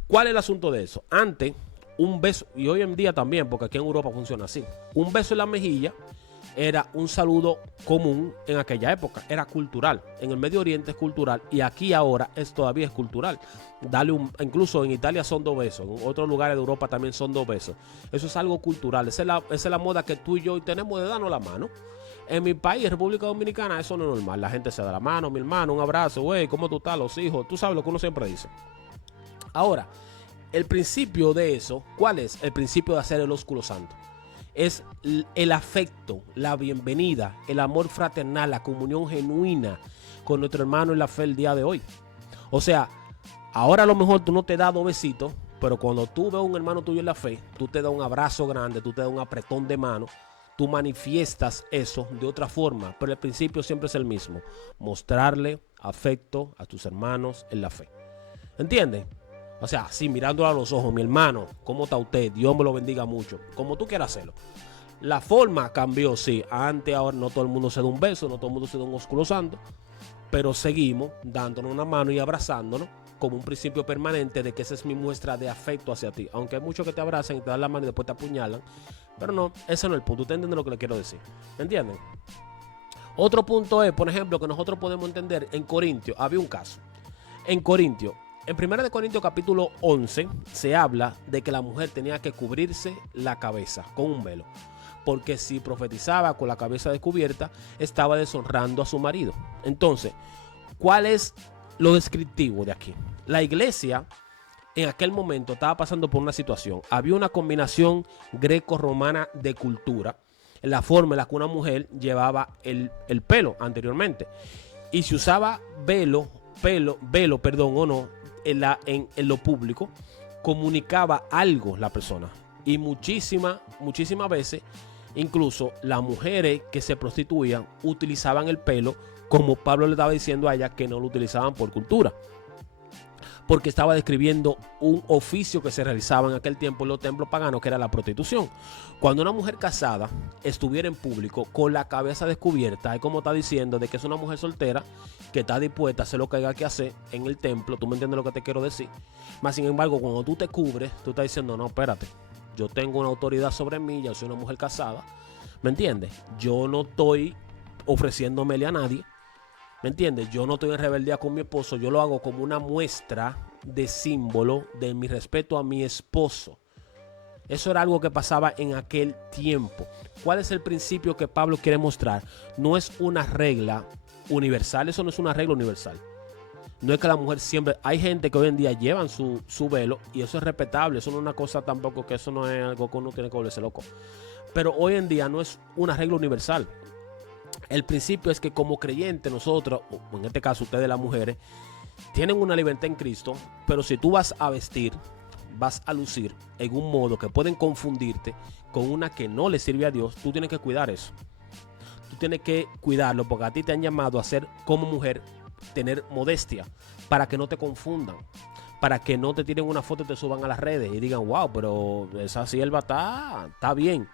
¿cuál es el asunto de eso? Antes, un beso, y hoy en día también, porque aquí en Europa funciona así, un beso en la mejilla era un saludo común en aquella época, era cultural. En el Medio Oriente es cultural y aquí ahora todavía es cultural. Incluso en Italia son 2 besos, en otros lugares de Europa también son 2 besos. Eso es algo cultural, esa es la moda que tú y yo tenemos de darnos la mano. En mi país, República Dominicana, eso no es normal. La gente se da la mano, mi hermano, un abrazo, güey, ¿cómo tú estás? Los hijos, tú sabes lo que uno siempre dice. Ahora, el principio de eso, ¿cuál es? El principio de hacer el ósculo santo. Es el afecto, la bienvenida, el amor fraternal, la comunión genuina con nuestro hermano en la fe el día de hoy. O sea, ahora a lo mejor tú no te das 2 besitos, pero cuando tú ves a un hermano tuyo en la fe, tú te das un abrazo grande, tú te das un apretón de mano, tú manifiestas eso de otra forma, pero el principio siempre es el mismo: mostrarle afecto a tus hermanos en la fe. ¿Entienden? O sea, sí, mirándolo a los ojos, mi hermano, ¿cómo está usted? Dios me lo bendiga mucho. Como tú quieras hacerlo. La forma cambió, sí. Antes, ahora no todo el mundo se da un beso, no todo el mundo se da un ósculo santo, pero seguimos dándonos una mano y abrazándonos como un principio permanente de que esa es mi muestra de afecto hacia ti. Aunque hay muchos que te abrazan y te dan la mano y después te apuñalan, pero no, ese no es el punto. Usted entiende lo que le quiero decir. ¿Entienden? Otro punto es, por ejemplo, que nosotros podemos entender, en Corintios había un caso. En Corintios, en 1 Corintios capítulo 11 se habla de que la mujer tenía que cubrirse la cabeza con un velo, porque si profetizaba con la cabeza descubierta estaba deshonrando a su marido. Entonces, ¿cuál es lo descriptivo de aquí? La iglesia en aquel momento estaba pasando por una situación. Había una combinación greco-romana de cultura, en la forma en la que una mujer llevaba el pelo anteriormente, y si usaba velo o no, en lo público, comunicaba algo la persona. Y muchísimas veces, incluso las mujeres que se prostituían utilizaban el pelo, como Pablo le estaba diciendo a ella que no lo utilizaban por cultura, porque estaba describiendo un oficio que se realizaba en aquel tiempo en los templos paganos, que era la prostitución. Cuando una mujer casada estuviera en público con la cabeza descubierta, es como está diciendo de que es una mujer soltera que está dispuesta a hacer lo que haya que hacer en el templo. Tú me entiendes lo que te quiero decir. Más sin embargo, cuando tú te cubres, tú estás diciendo, no, espérate, yo tengo una autoridad sobre mí, yo soy una mujer casada, ¿me entiendes? Yo no estoy ofreciéndomele a nadie, ¿me entiendes? Yo no estoy en rebeldía con mi esposo, yo lo hago como una muestra de símbolo de mi respeto a mi esposo. Eso era algo que pasaba en aquel tiempo. ¿Cuál es el principio que Pablo quiere mostrar? No es una regla universal, eso no es una regla universal. No es que la mujer siempre... Hay gente que hoy en día llevan su velo y eso es respetable, eso no es una cosa tampoco, que eso no es algo que uno tiene que volverse loco. Pero hoy en día no es una regla universal. El principio es que como creyentes nosotros, o en este caso ustedes las mujeres, tienen una libertad en Cristo, pero si tú vas a vestir, vas a lucir en un modo que pueden confundirte con una que no le sirve a Dios, tú tienes que cuidar eso. Tú tienes que cuidarlo porque a ti te han llamado a ser como mujer, tener modestia, para que no te confundan, para que no te tiren una foto y te suban a las redes y digan, wow, pero esa sierva está bien.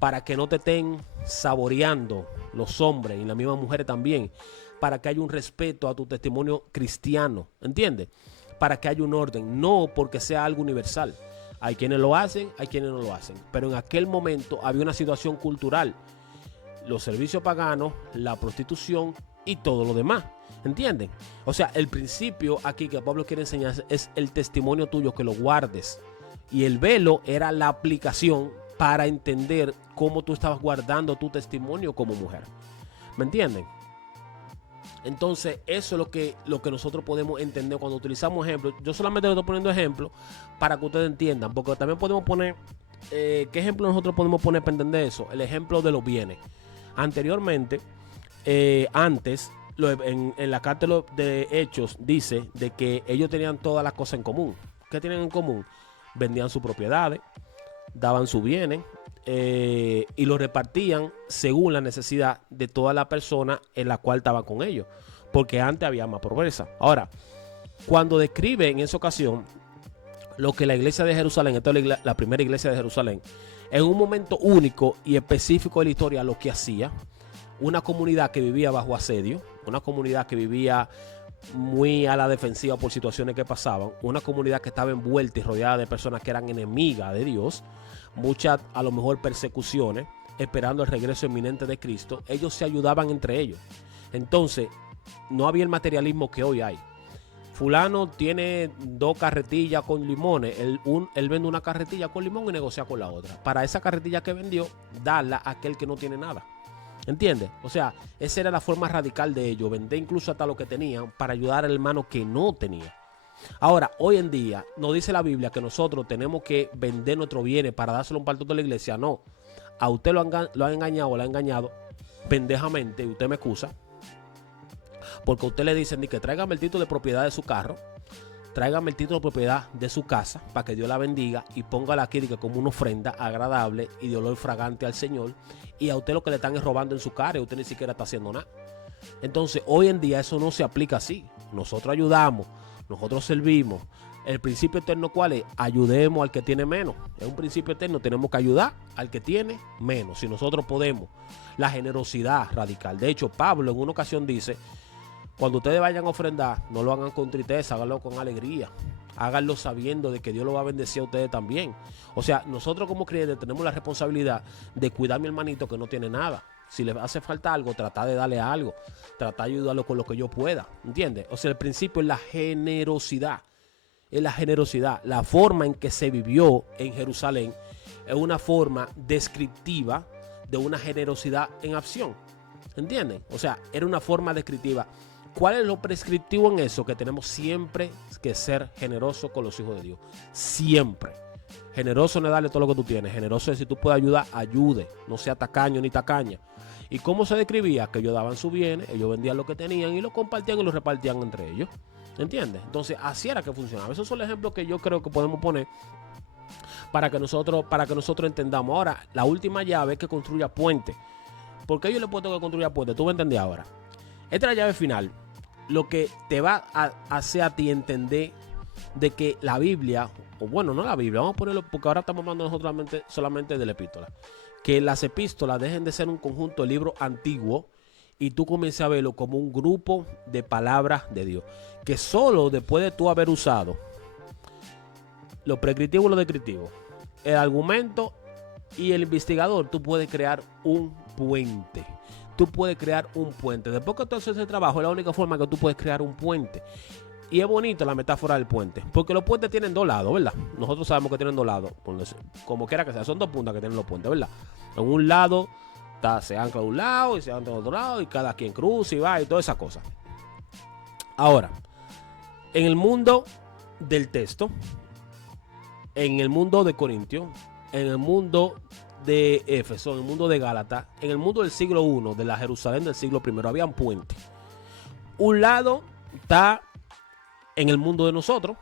Para que no te estén saboreando los hombres y las mismas mujeres también, para que haya un respeto a tu testimonio cristiano, ¿entiendes? Para que haya un orden, no porque sea algo universal. Hay quienes lo hacen, hay quienes no lo hacen, pero en aquel momento había una situación cultural, los servicios paganos, la prostitución y todo lo demás, ¿entienden? O sea, el principio aquí que Pablo quiere enseñar es el testimonio tuyo, que lo guardes, y el velo era la aplicación para entender cómo tú estabas guardando tu testimonio como mujer. ¿Me entienden? Entonces, eso es lo que nosotros podemos entender cuando utilizamos ejemplos. Yo solamente le estoy poniendo ejemplos para que ustedes entiendan, porque también podemos poner, ¿qué ejemplo nosotros podemos poner para entender eso? El ejemplo de los bienes. Anteriormente, antes, en la carta de Hechos dice de que ellos tenían todas las cosas en común. ¿Qué tienen en común? Vendían sus propiedades, daban sus bienes y lo repartían según la necesidad de toda la persona en la cual estaban con ellos, porque antes había más pobreza. Ahora, cuando describe en esa ocasión lo que la iglesia de Jerusalén, esta es la primera iglesia de Jerusalén, en un momento único y específico de la historia, lo que hacía, una comunidad que vivía bajo asedio, una comunidad que vivía muy a la defensiva por situaciones que pasaban, una comunidad que estaba envuelta y rodeada de personas que eran enemigas de Dios, muchas a lo mejor persecuciones, esperando el regreso inminente de Cristo, ellos se ayudaban entre ellos. Entonces, no había el materialismo que hoy hay. Fulano tiene 2 carretillas con limones, él vende una carretilla con limón y negocia con la otra. Para esa carretilla que vendió, darla a aquel que no tiene nada. ¿Entiendes? O sea, esa era la forma radical de ellos, vender incluso hasta lo que tenían para ayudar al hermano que no tenía. Ahora, hoy en día, nos dice la Biblia que nosotros tenemos que vender nuestros bienes para dárselo a un pastor de la iglesia. No, a usted lo ha engañado o lo ha engañado pendejamente, y usted me excusa, porque a usted le dicen que tráigame el título de propiedad de su carro, tráigame el título de propiedad de su casa para que Dios la bendiga y póngala aquí como una ofrenda agradable y de olor fragante al Señor, y a usted lo que le están es robando en su cara y usted ni siquiera está haciendo nada. Entonces, hoy en día eso no se aplica así. Nosotros ayudamos, nosotros servimos. El principio eterno, ¿cuál es? Ayudemos al que tiene menos. Es un principio eterno, tenemos que ayudar al que tiene menos. Si nosotros podemos. La generosidad radical. De hecho, Pablo en una ocasión dice, cuando ustedes vayan a ofrendar, no lo hagan con tristeza, háganlo con alegría. Háganlo sabiendo de que Dios lo va a bendecir a ustedes también. O sea, nosotros como creyentes tenemos la responsabilidad de cuidar a mi hermanito que no tiene nada. Si le hace falta algo, tratar de darle algo. Tratar de ayudarlo con lo que yo pueda. ¿Entiendes? O sea, el principio es la generosidad. Es la generosidad. La forma en que se vivió en Jerusalén es una forma descriptiva de una generosidad en acción. ¿Entienden? O sea, era una forma descriptiva. ¿Cuál es lo prescriptivo en eso? Que tenemos siempre que ser generosos con los hijos de Dios. Siempre. Generoso no es darle todo lo que tú tienes. Generoso es si tú puedes ayudar, ayude. No sea tacaño ni tacaña. ¿Y cómo se describía? Que ellos daban sus bienes, ellos vendían lo que tenían y lo compartían y lo repartían entre ellos. ¿Entiendes? Entonces, así era que funcionaba. Esos son los ejemplos que yo creo que podemos poner para que nosotros entendamos. Ahora, la última llave es que construya puente. ¿Por qué yo le puedo que construya puente? Tú me entendés ahora. Esta es la llave final. Lo que te va a hacer a ti entender de que la Biblia, o bueno, no la Biblia, vamos a ponerlo porque ahora estamos hablando nosotros solamente de la epístola. Que las epístolas dejen de ser un conjunto de libros antiguos y tú comiences a verlo como un grupo de palabras de Dios. Que solo después de tú haber usado lo prescriptivo y lo descriptivo, el argumento y el investigador, tú puedes crear un puente. Tú puedes crear un puente. Después que tú haces ese trabajo, es la única forma que tú puedes crear un puente. Y es bonito la metáfora del puente, porque los puentes tienen 2 lados, ¿verdad? Nosotros sabemos que tienen 2 lados, como quiera que sea, son 2 puntas que tienen los puentes, ¿verdad? En un lado se ancla de un lado y se ancla de otro lado y cada quien cruza y va y toda esa cosa. Ahora, en el mundo del texto, en el mundo de Corintios, en el mundo de Éfeso, en el mundo de Gálatas, en el mundo del siglo I, de la Jerusalén del siglo I, había un puente. Un lado está en el mundo de nosotros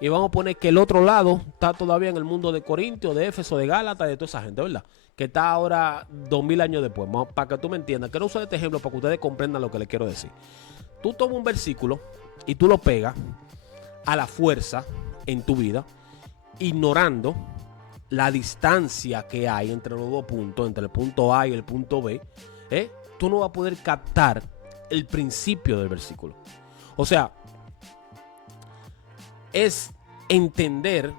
y vamos a poner que el otro lado está todavía en el mundo de Corintios, de Éfeso, de Gálatas, de toda esa gente, ¿verdad? Que está ahora 2000 años después. Para que tú me entiendas, quiero usar este ejemplo para que ustedes comprendan lo que les quiero decir. Tú tomas un versículo y tú lo pegas a la fuerza en tu vida, ignorando la distancia que hay entre los 2 puntos, entre el punto A y el punto B, tú no vas a poder captar el principio del versículo. O sea, es entender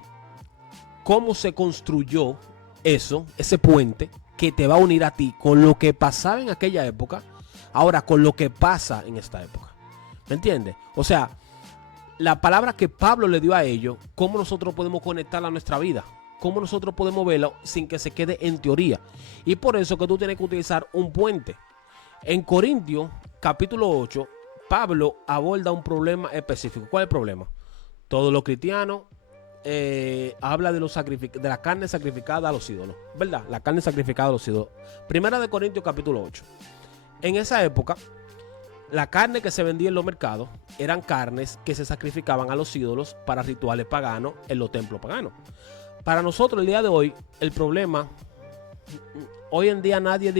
cómo se construyó ese puente que te va a unir a ti con lo que pasaba en aquella época, ahora con lo que pasa en esta época. ¿Me entiendes? O sea, la palabra que Pablo le dio a ellos, cómo nosotros podemos conectarla a nuestra vida, cómo nosotros podemos verlo sin que se quede en teoría. Y por eso que tú tienes que utilizar un puente. En Corintios, capítulo 8, Pablo aborda un problema específico. ¿Cuál es el problema? Todos los cristianos habla de la carne sacrificada a los ídolos, ¿verdad? La carne sacrificada a los ídolos. Primera de Corintios, capítulo 8. En esa época, la carne que se vendía en los mercados eran carnes que se sacrificaban a los ídolos para rituales paganos en los templos paganos. Para nosotros, el día de hoy, el problema, hoy en día nadie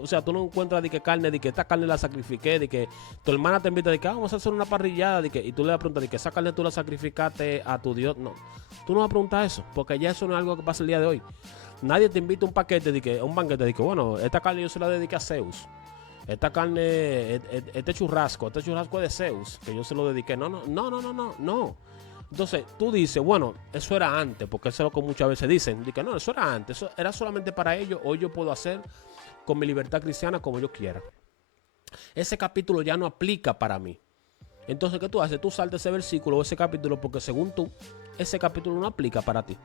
o sea, tú no encuentras de que carne, de que esta carne la sacrifiqué, de que tu hermana te invita, de que vamos a hacer una parrillada, y tú le vas a preguntar, de que esa carne tú la sacrificaste a tu Dios. No, tú no vas a preguntar eso, porque ya eso no es algo que pasa el día de hoy. Nadie te invita a un banquete, de que bueno, esta carne yo se la dediqué a Zeus. Esta carne, este churrasco es de Zeus, que yo se lo dediqué. No. Entonces, tú dices, bueno, eso era antes, porque eso es lo que muchas veces dicen. Dicen, no, eso era antes, eso era solamente para ellos, hoy yo puedo hacer con mi libertad cristiana como yo quiera. Ese capítulo ya no aplica para mí. Entonces, ¿qué tú haces? Tú saltas ese versículo o ese capítulo porque según tú, ese capítulo no aplica para ti.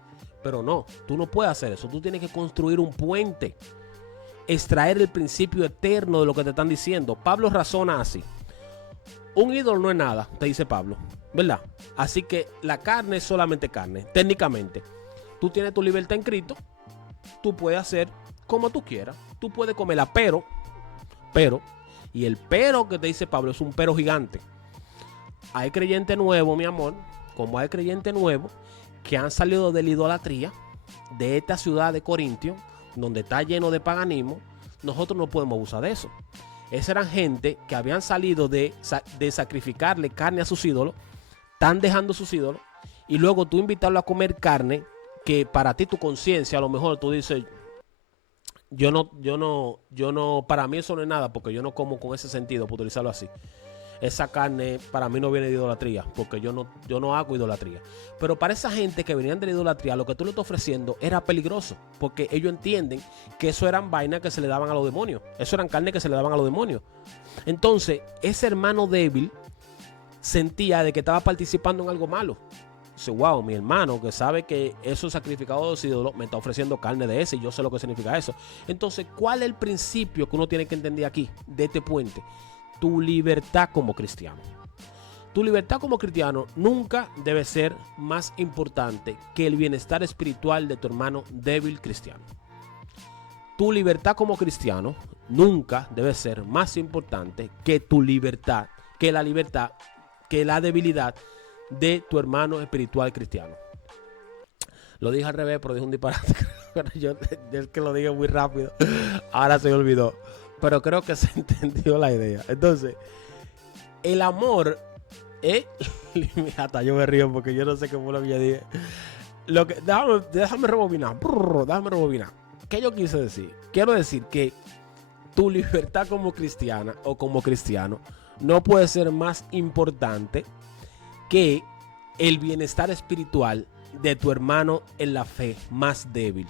Pero no, tú no puedes hacer eso. Tú tienes que construir un puente, extraer el principio eterno de lo que te están diciendo. Pablo razona así. Un ídolo no es nada, te dice Pablo, ¿verdad? Así que la carne es solamente carne, técnicamente. Tú tienes tu libertad en Cristo, tú puedes hacer como tú quieras, tú puedes comerla, pero, y el pero que te dice Pablo es un pero gigante. Hay creyentes nuevos, mi amor, como hay creyentes nuevos que han salido de la idolatría de esta ciudad de Corintio, donde está lleno de paganismo. Nosotros no podemos abusar de eso. Esa eran gente que habían salido de sacrificarle carne a sus ídolos, están dejando sus ídolos, y luego tú invitarlo a comer carne que para ti tu conciencia, a lo mejor tú dices, yo no, para mí eso no es nada, porque yo no como con ese sentido, por utilizarlo así. Esa carne para mí no viene de idolatría, porque yo no hago idolatría. Pero para esa gente que venían de la idolatría, lo que tú le estás ofreciendo era peligroso, porque ellos entienden que eso eran vainas que se le daban a los demonios. Eso eran carne que se le daban a los demonios. Entonces, ese hermano débil sentía de que estaba participando en algo malo. Dice, wow, mi hermano que sabe que eso es sacrificado de los ídolos, me está ofreciendo carne de ese y yo sé lo que significa eso. Entonces, ¿cuál es el principio que uno tiene que entender aquí, de este puente? Tu libertad como cristiano. Tu libertad como cristiano nunca debe ser más importante que el bienestar espiritual de tu hermano débil cristiano. Tu libertad como cristiano nunca debe ser más importante que tu libertad, que la debilidad de tu hermano espiritual cristiano. Lo dije al revés, pero dije un disparate. Yo es que lo dije muy rápido. Ahora se me olvidó. Pero creo que se entendió la idea. Entonces, el amor es... Hasta yo me río porque yo no sé qué fue lo que yo dije. Déjame rebobinar. Déjame rebobinar. ¿Qué yo quise decir? Quiero decir que tu libertad como cristiana o como cristiano no puede ser más importante que el bienestar espiritual de tu hermano en la fe más débil.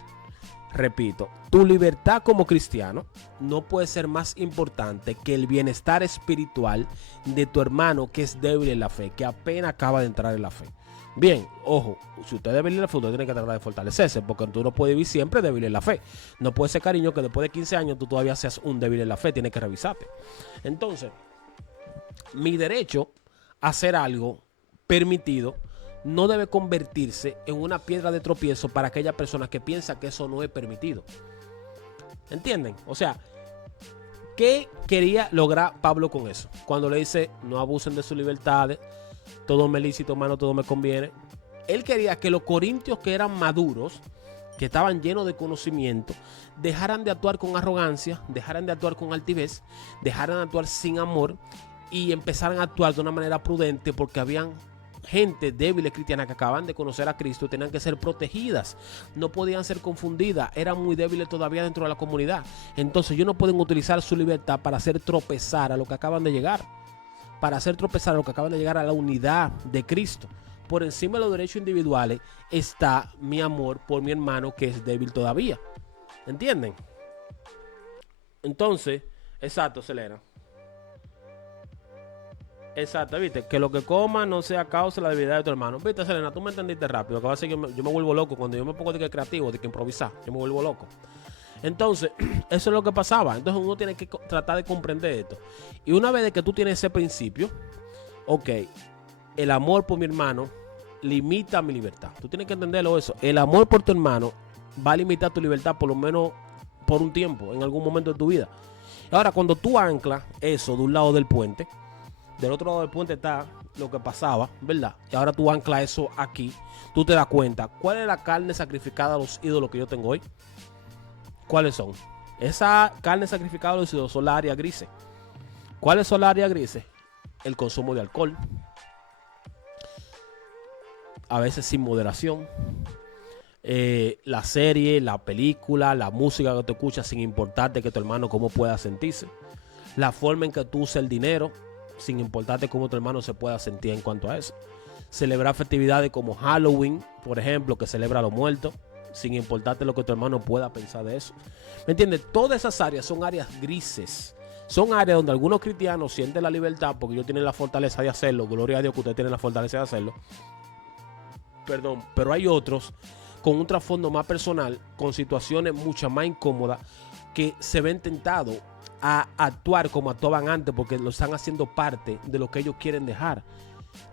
Repito, tu libertad como cristiano no puede ser más importante que el bienestar espiritual de tu hermano que es débil en la fe, que apenas acaba de entrar en la fe. Bien, ojo, si usted es débil en la fe, usted tiene que tratar de fortalecerse, porque tú no puedes vivir siempre débil en la fe. No puede ser, cariño, que después de 15 años tú todavía seas un débil en la fe, tienes que revisarte. Entonces, mi derecho a hacer algo permitido no debe convertirse en una piedra de tropiezo para aquellas personas que piensan que eso no es permitido. ¿Entienden? O sea, ¿qué quería lograr Pablo con eso? Cuando le dice, no abusen de sus libertades, todo me es lícito, hermano, todo me conviene. Él quería que los corintios que eran maduros, que estaban llenos de conocimiento, dejaran de actuar con arrogancia, dejaran de actuar con altivez, dejaran de actuar sin amor y empezaran a actuar de una manera prudente, porque habían gente débil cristiana que acaban de conocer a Cristo, tenían que ser protegidas, no podían ser confundidas, eran muy débiles todavía dentro de la comunidad. Entonces ellos no pueden utilizar su libertad para hacer tropezar a los que acaban de llegar, para hacer tropezar a los que acaban de llegar a la unidad de Cristo. Por encima de los derechos individuales está mi amor por mi hermano que es débil todavía. ¿Entienden? Entonces, exacto, Selena. Exacto, viste, que lo que coma no sea causa de la debilidad de tu hermano. Viste, Selena, tú me entendiste rápido. Que va a ser yo me vuelvo loco cuando yo me pongo de que creativo, de que improvisar. Yo me vuelvo loco. Entonces, eso es lo que pasaba. Entonces uno tiene que tratar de comprender esto. Y una vez de que tú tienes ese principio, ok, el amor por mi hermano limita mi libertad. Tú tienes que entenderlo eso. El amor por tu hermano va a limitar tu libertad por lo menos por un tiempo, en algún momento de tu vida. Ahora, cuando tú anclas eso de un lado del puente, del otro lado del puente está lo que pasaba, ¿verdad? Y ahora tú anclas eso aquí, tú te das cuenta, ¿cuál es la carne sacrificada a los ídolos que yo tengo hoy? ¿Cuáles son? Esa carne sacrificada a los ídolos son las áreas grises. ¿Cuáles son las áreas grises? El consumo de alcohol, a veces sin moderación, la serie, la película, la música que tú escuchas sin importarte que tu hermano cómo pueda sentirse, la forma en que tú usas el dinero sin importarte cómo tu hermano se pueda sentir en cuanto a eso. celebrar festividades como Halloween, por ejemplo, que celebra a los muertos, sin importarte lo que tu hermano pueda pensar de eso. ¿Me entiendes? Todas esas áreas son áreas grises. Son áreas donde algunos cristianos sienten la libertad porque ellos tienen la fortaleza de hacerlo. Gloria a Dios que ustedes tienen la fortaleza de hacerlo. Perdón, pero hay otros con un trasfondo más personal, con situaciones mucho más incómodas, que se ven tentados a actuar como actuaban antes porque lo están haciendo parte de lo que ellos quieren dejar.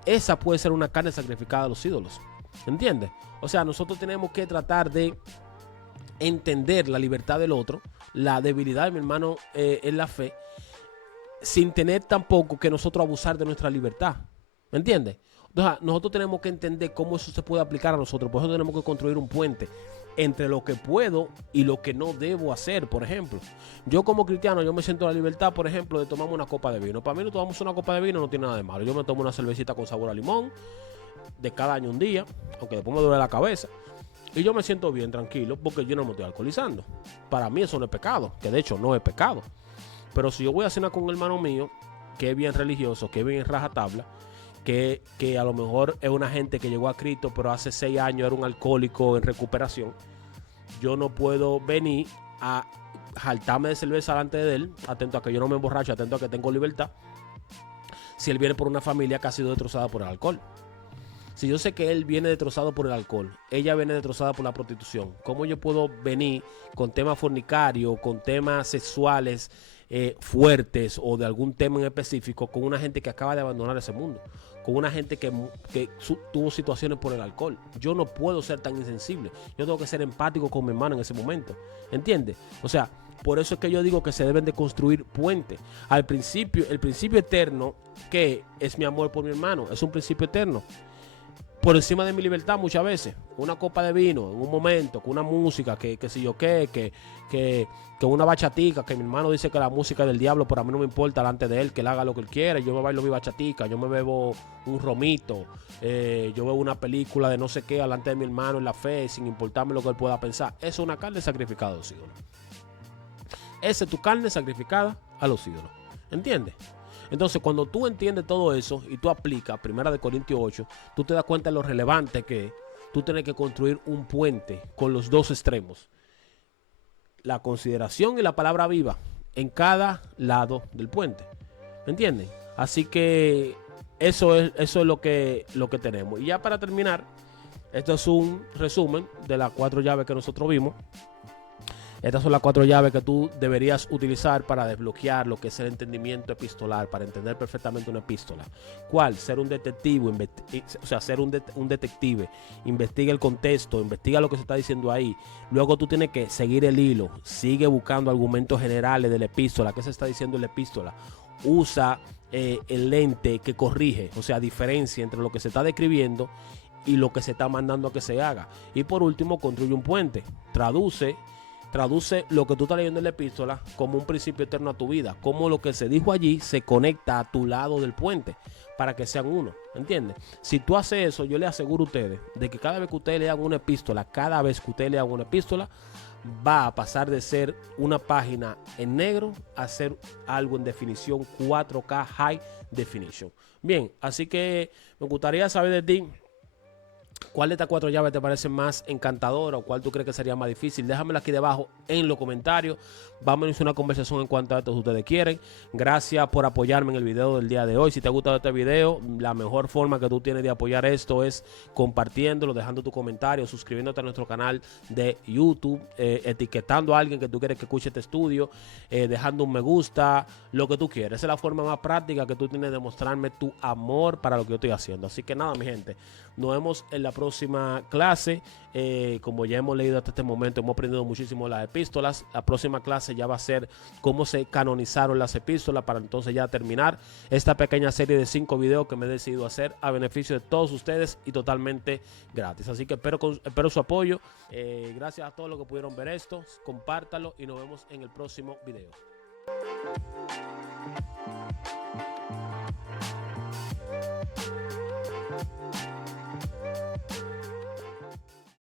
Esa puede ser una carne sacrificada a los ídolos. ¿Entiendes? O sea, nosotros tenemos que tratar de entender la libertad del otro, la debilidad de mi hermano en la fe, sin tener tampoco que nosotros abusar de nuestra libertad. ¿Me entiendes? Entonces, nosotros tenemos que entender cómo eso se puede aplicar a nosotros. Por eso tenemos que construir un puente entre lo que puedo y lo que no debo hacer. Por ejemplo, yo como cristiano, yo me siento la libertad, por ejemplo, de tomarme una copa de vino. Para mí, no tomamos una copa de vino no tiene nada de malo. Yo me tomo una cervecita con sabor a limón de cada año un día, aunque después me duele la cabeza. Y yo me siento bien, tranquilo, porque yo no me estoy alcoholizando. Para mí eso no es pecado, que de hecho no es pecado. Pero si yo voy a cenar con un hermano mío, que es bien religioso, que es bien en rajatabla, que a lo mejor es una gente que llegó a Cristo, pero hace 6 años era un alcohólico en recuperación, yo no puedo venir a jaltarme de cerveza delante de él, atento a que yo no me emborracho, atento a que tengo libertad, si él viene por una familia que ha sido destrozada por el alcohol. Si yo sé que él viene destrozado por el alcohol, ella viene destrozada por la prostitución, ¿cómo yo puedo venir con temas fornicarios, con temas sexuales fuertes o de algún tema en específico con una gente que acaba de abandonar ese mundo? Con una gente que tuvo situaciones por el alcohol. Yo no puedo ser tan insensible. Yo tengo que ser empático con mi hermano en ese momento. ¿Entiendes? O sea, por eso es que yo digo que se deben de construir puentes. Al principio, el principio eterno, que es mi amor por mi hermano, es un principio eterno. Por encima de mi libertad muchas veces. Una copa de vino en un momento, con una música, que si yo que una bachatica, que mi hermano dice que la música es del diablo, pero a mí no me importa delante de él, que él haga lo que él quiera. Yo me bailo mi bachatica, yo me bebo un romito, yo veo una película de no sé qué delante de mi hermano en la fe, sin importarme lo que él pueda pensar. Eso es una carne sacrificada a los ídolos. Esa es tu carne sacrificada a los ídolos. ¿Entiendes? Entonces, cuando tú entiendes todo eso y tú aplicas 1 Corintios 8, tú te das cuenta de lo relevante que es tú tienes que construir un puente con los dos extremos. La consideración y la palabra viva en cada lado del puente. ¿Me entienden? Así que eso es lo que tenemos. Y ya para terminar, esto es un resumen de las 4 llaves que nosotros vimos. Estas son las 4 llaves que tú deberías utilizar para desbloquear lo que es el entendimiento epistolar, para entender perfectamente una epístola. ¿Cuál? Ser un detective, ser un detective. Investiga el contexto, investiga lo que se está diciendo ahí. Luego tú tienes que seguir el hilo. Sigue buscando argumentos generales de la epístola. ¿Qué se está diciendo en la epístola? Usa el lente que corrige, o sea, diferencia entre lo que se está describiendo y lo que se está mandando a que se haga. Y por último, construye un puente. Traduce lo que tú estás leyendo en la epístola como un principio eterno a tu vida, como lo que se dijo allí se conecta a tu lado del puente para que sean uno, ¿entiendes? Si tú haces eso, yo les aseguro a ustedes de que cada vez que ustedes lean una epístola, va a pasar de ser una página en negro a ser algo en definición 4K High Definition. Bien, así que me gustaría saber de ti, ¿cuál de estas 4 llaves te parece más encantadora o cuál tú crees que sería más difícil? Déjamelo aquí debajo en los comentarios. Vamos a iniciar una conversación en cuanto a esto si ustedes quieren. Gracias por apoyarme en el video del día de hoy. Si te ha gustado este video, la mejor forma que tú tienes de apoyar esto es compartiéndolo, dejando tu comentario, suscribiéndote a nuestro canal de YouTube, etiquetando a alguien que tú quieres que escuche este estudio, dejando un me gusta, lo que tú quieras. Esa es la forma más práctica que tú tienes de mostrarme tu amor para lo que yo estoy haciendo. Así que nada, mi gente, nos vemos en la próxima clase. Como ya hemos leído hasta este momento, hemos aprendido muchísimo las epístolas. La próxima clase ya va a ser cómo se canonizaron las epístolas, para entonces ya terminar esta pequeña serie de 5 videos que me he decidido hacer a beneficio de todos ustedes y totalmente gratis. Así que espero su apoyo. Gracias a todos los que pudieron ver esto. Compártalo y nos vemos en el próximo video.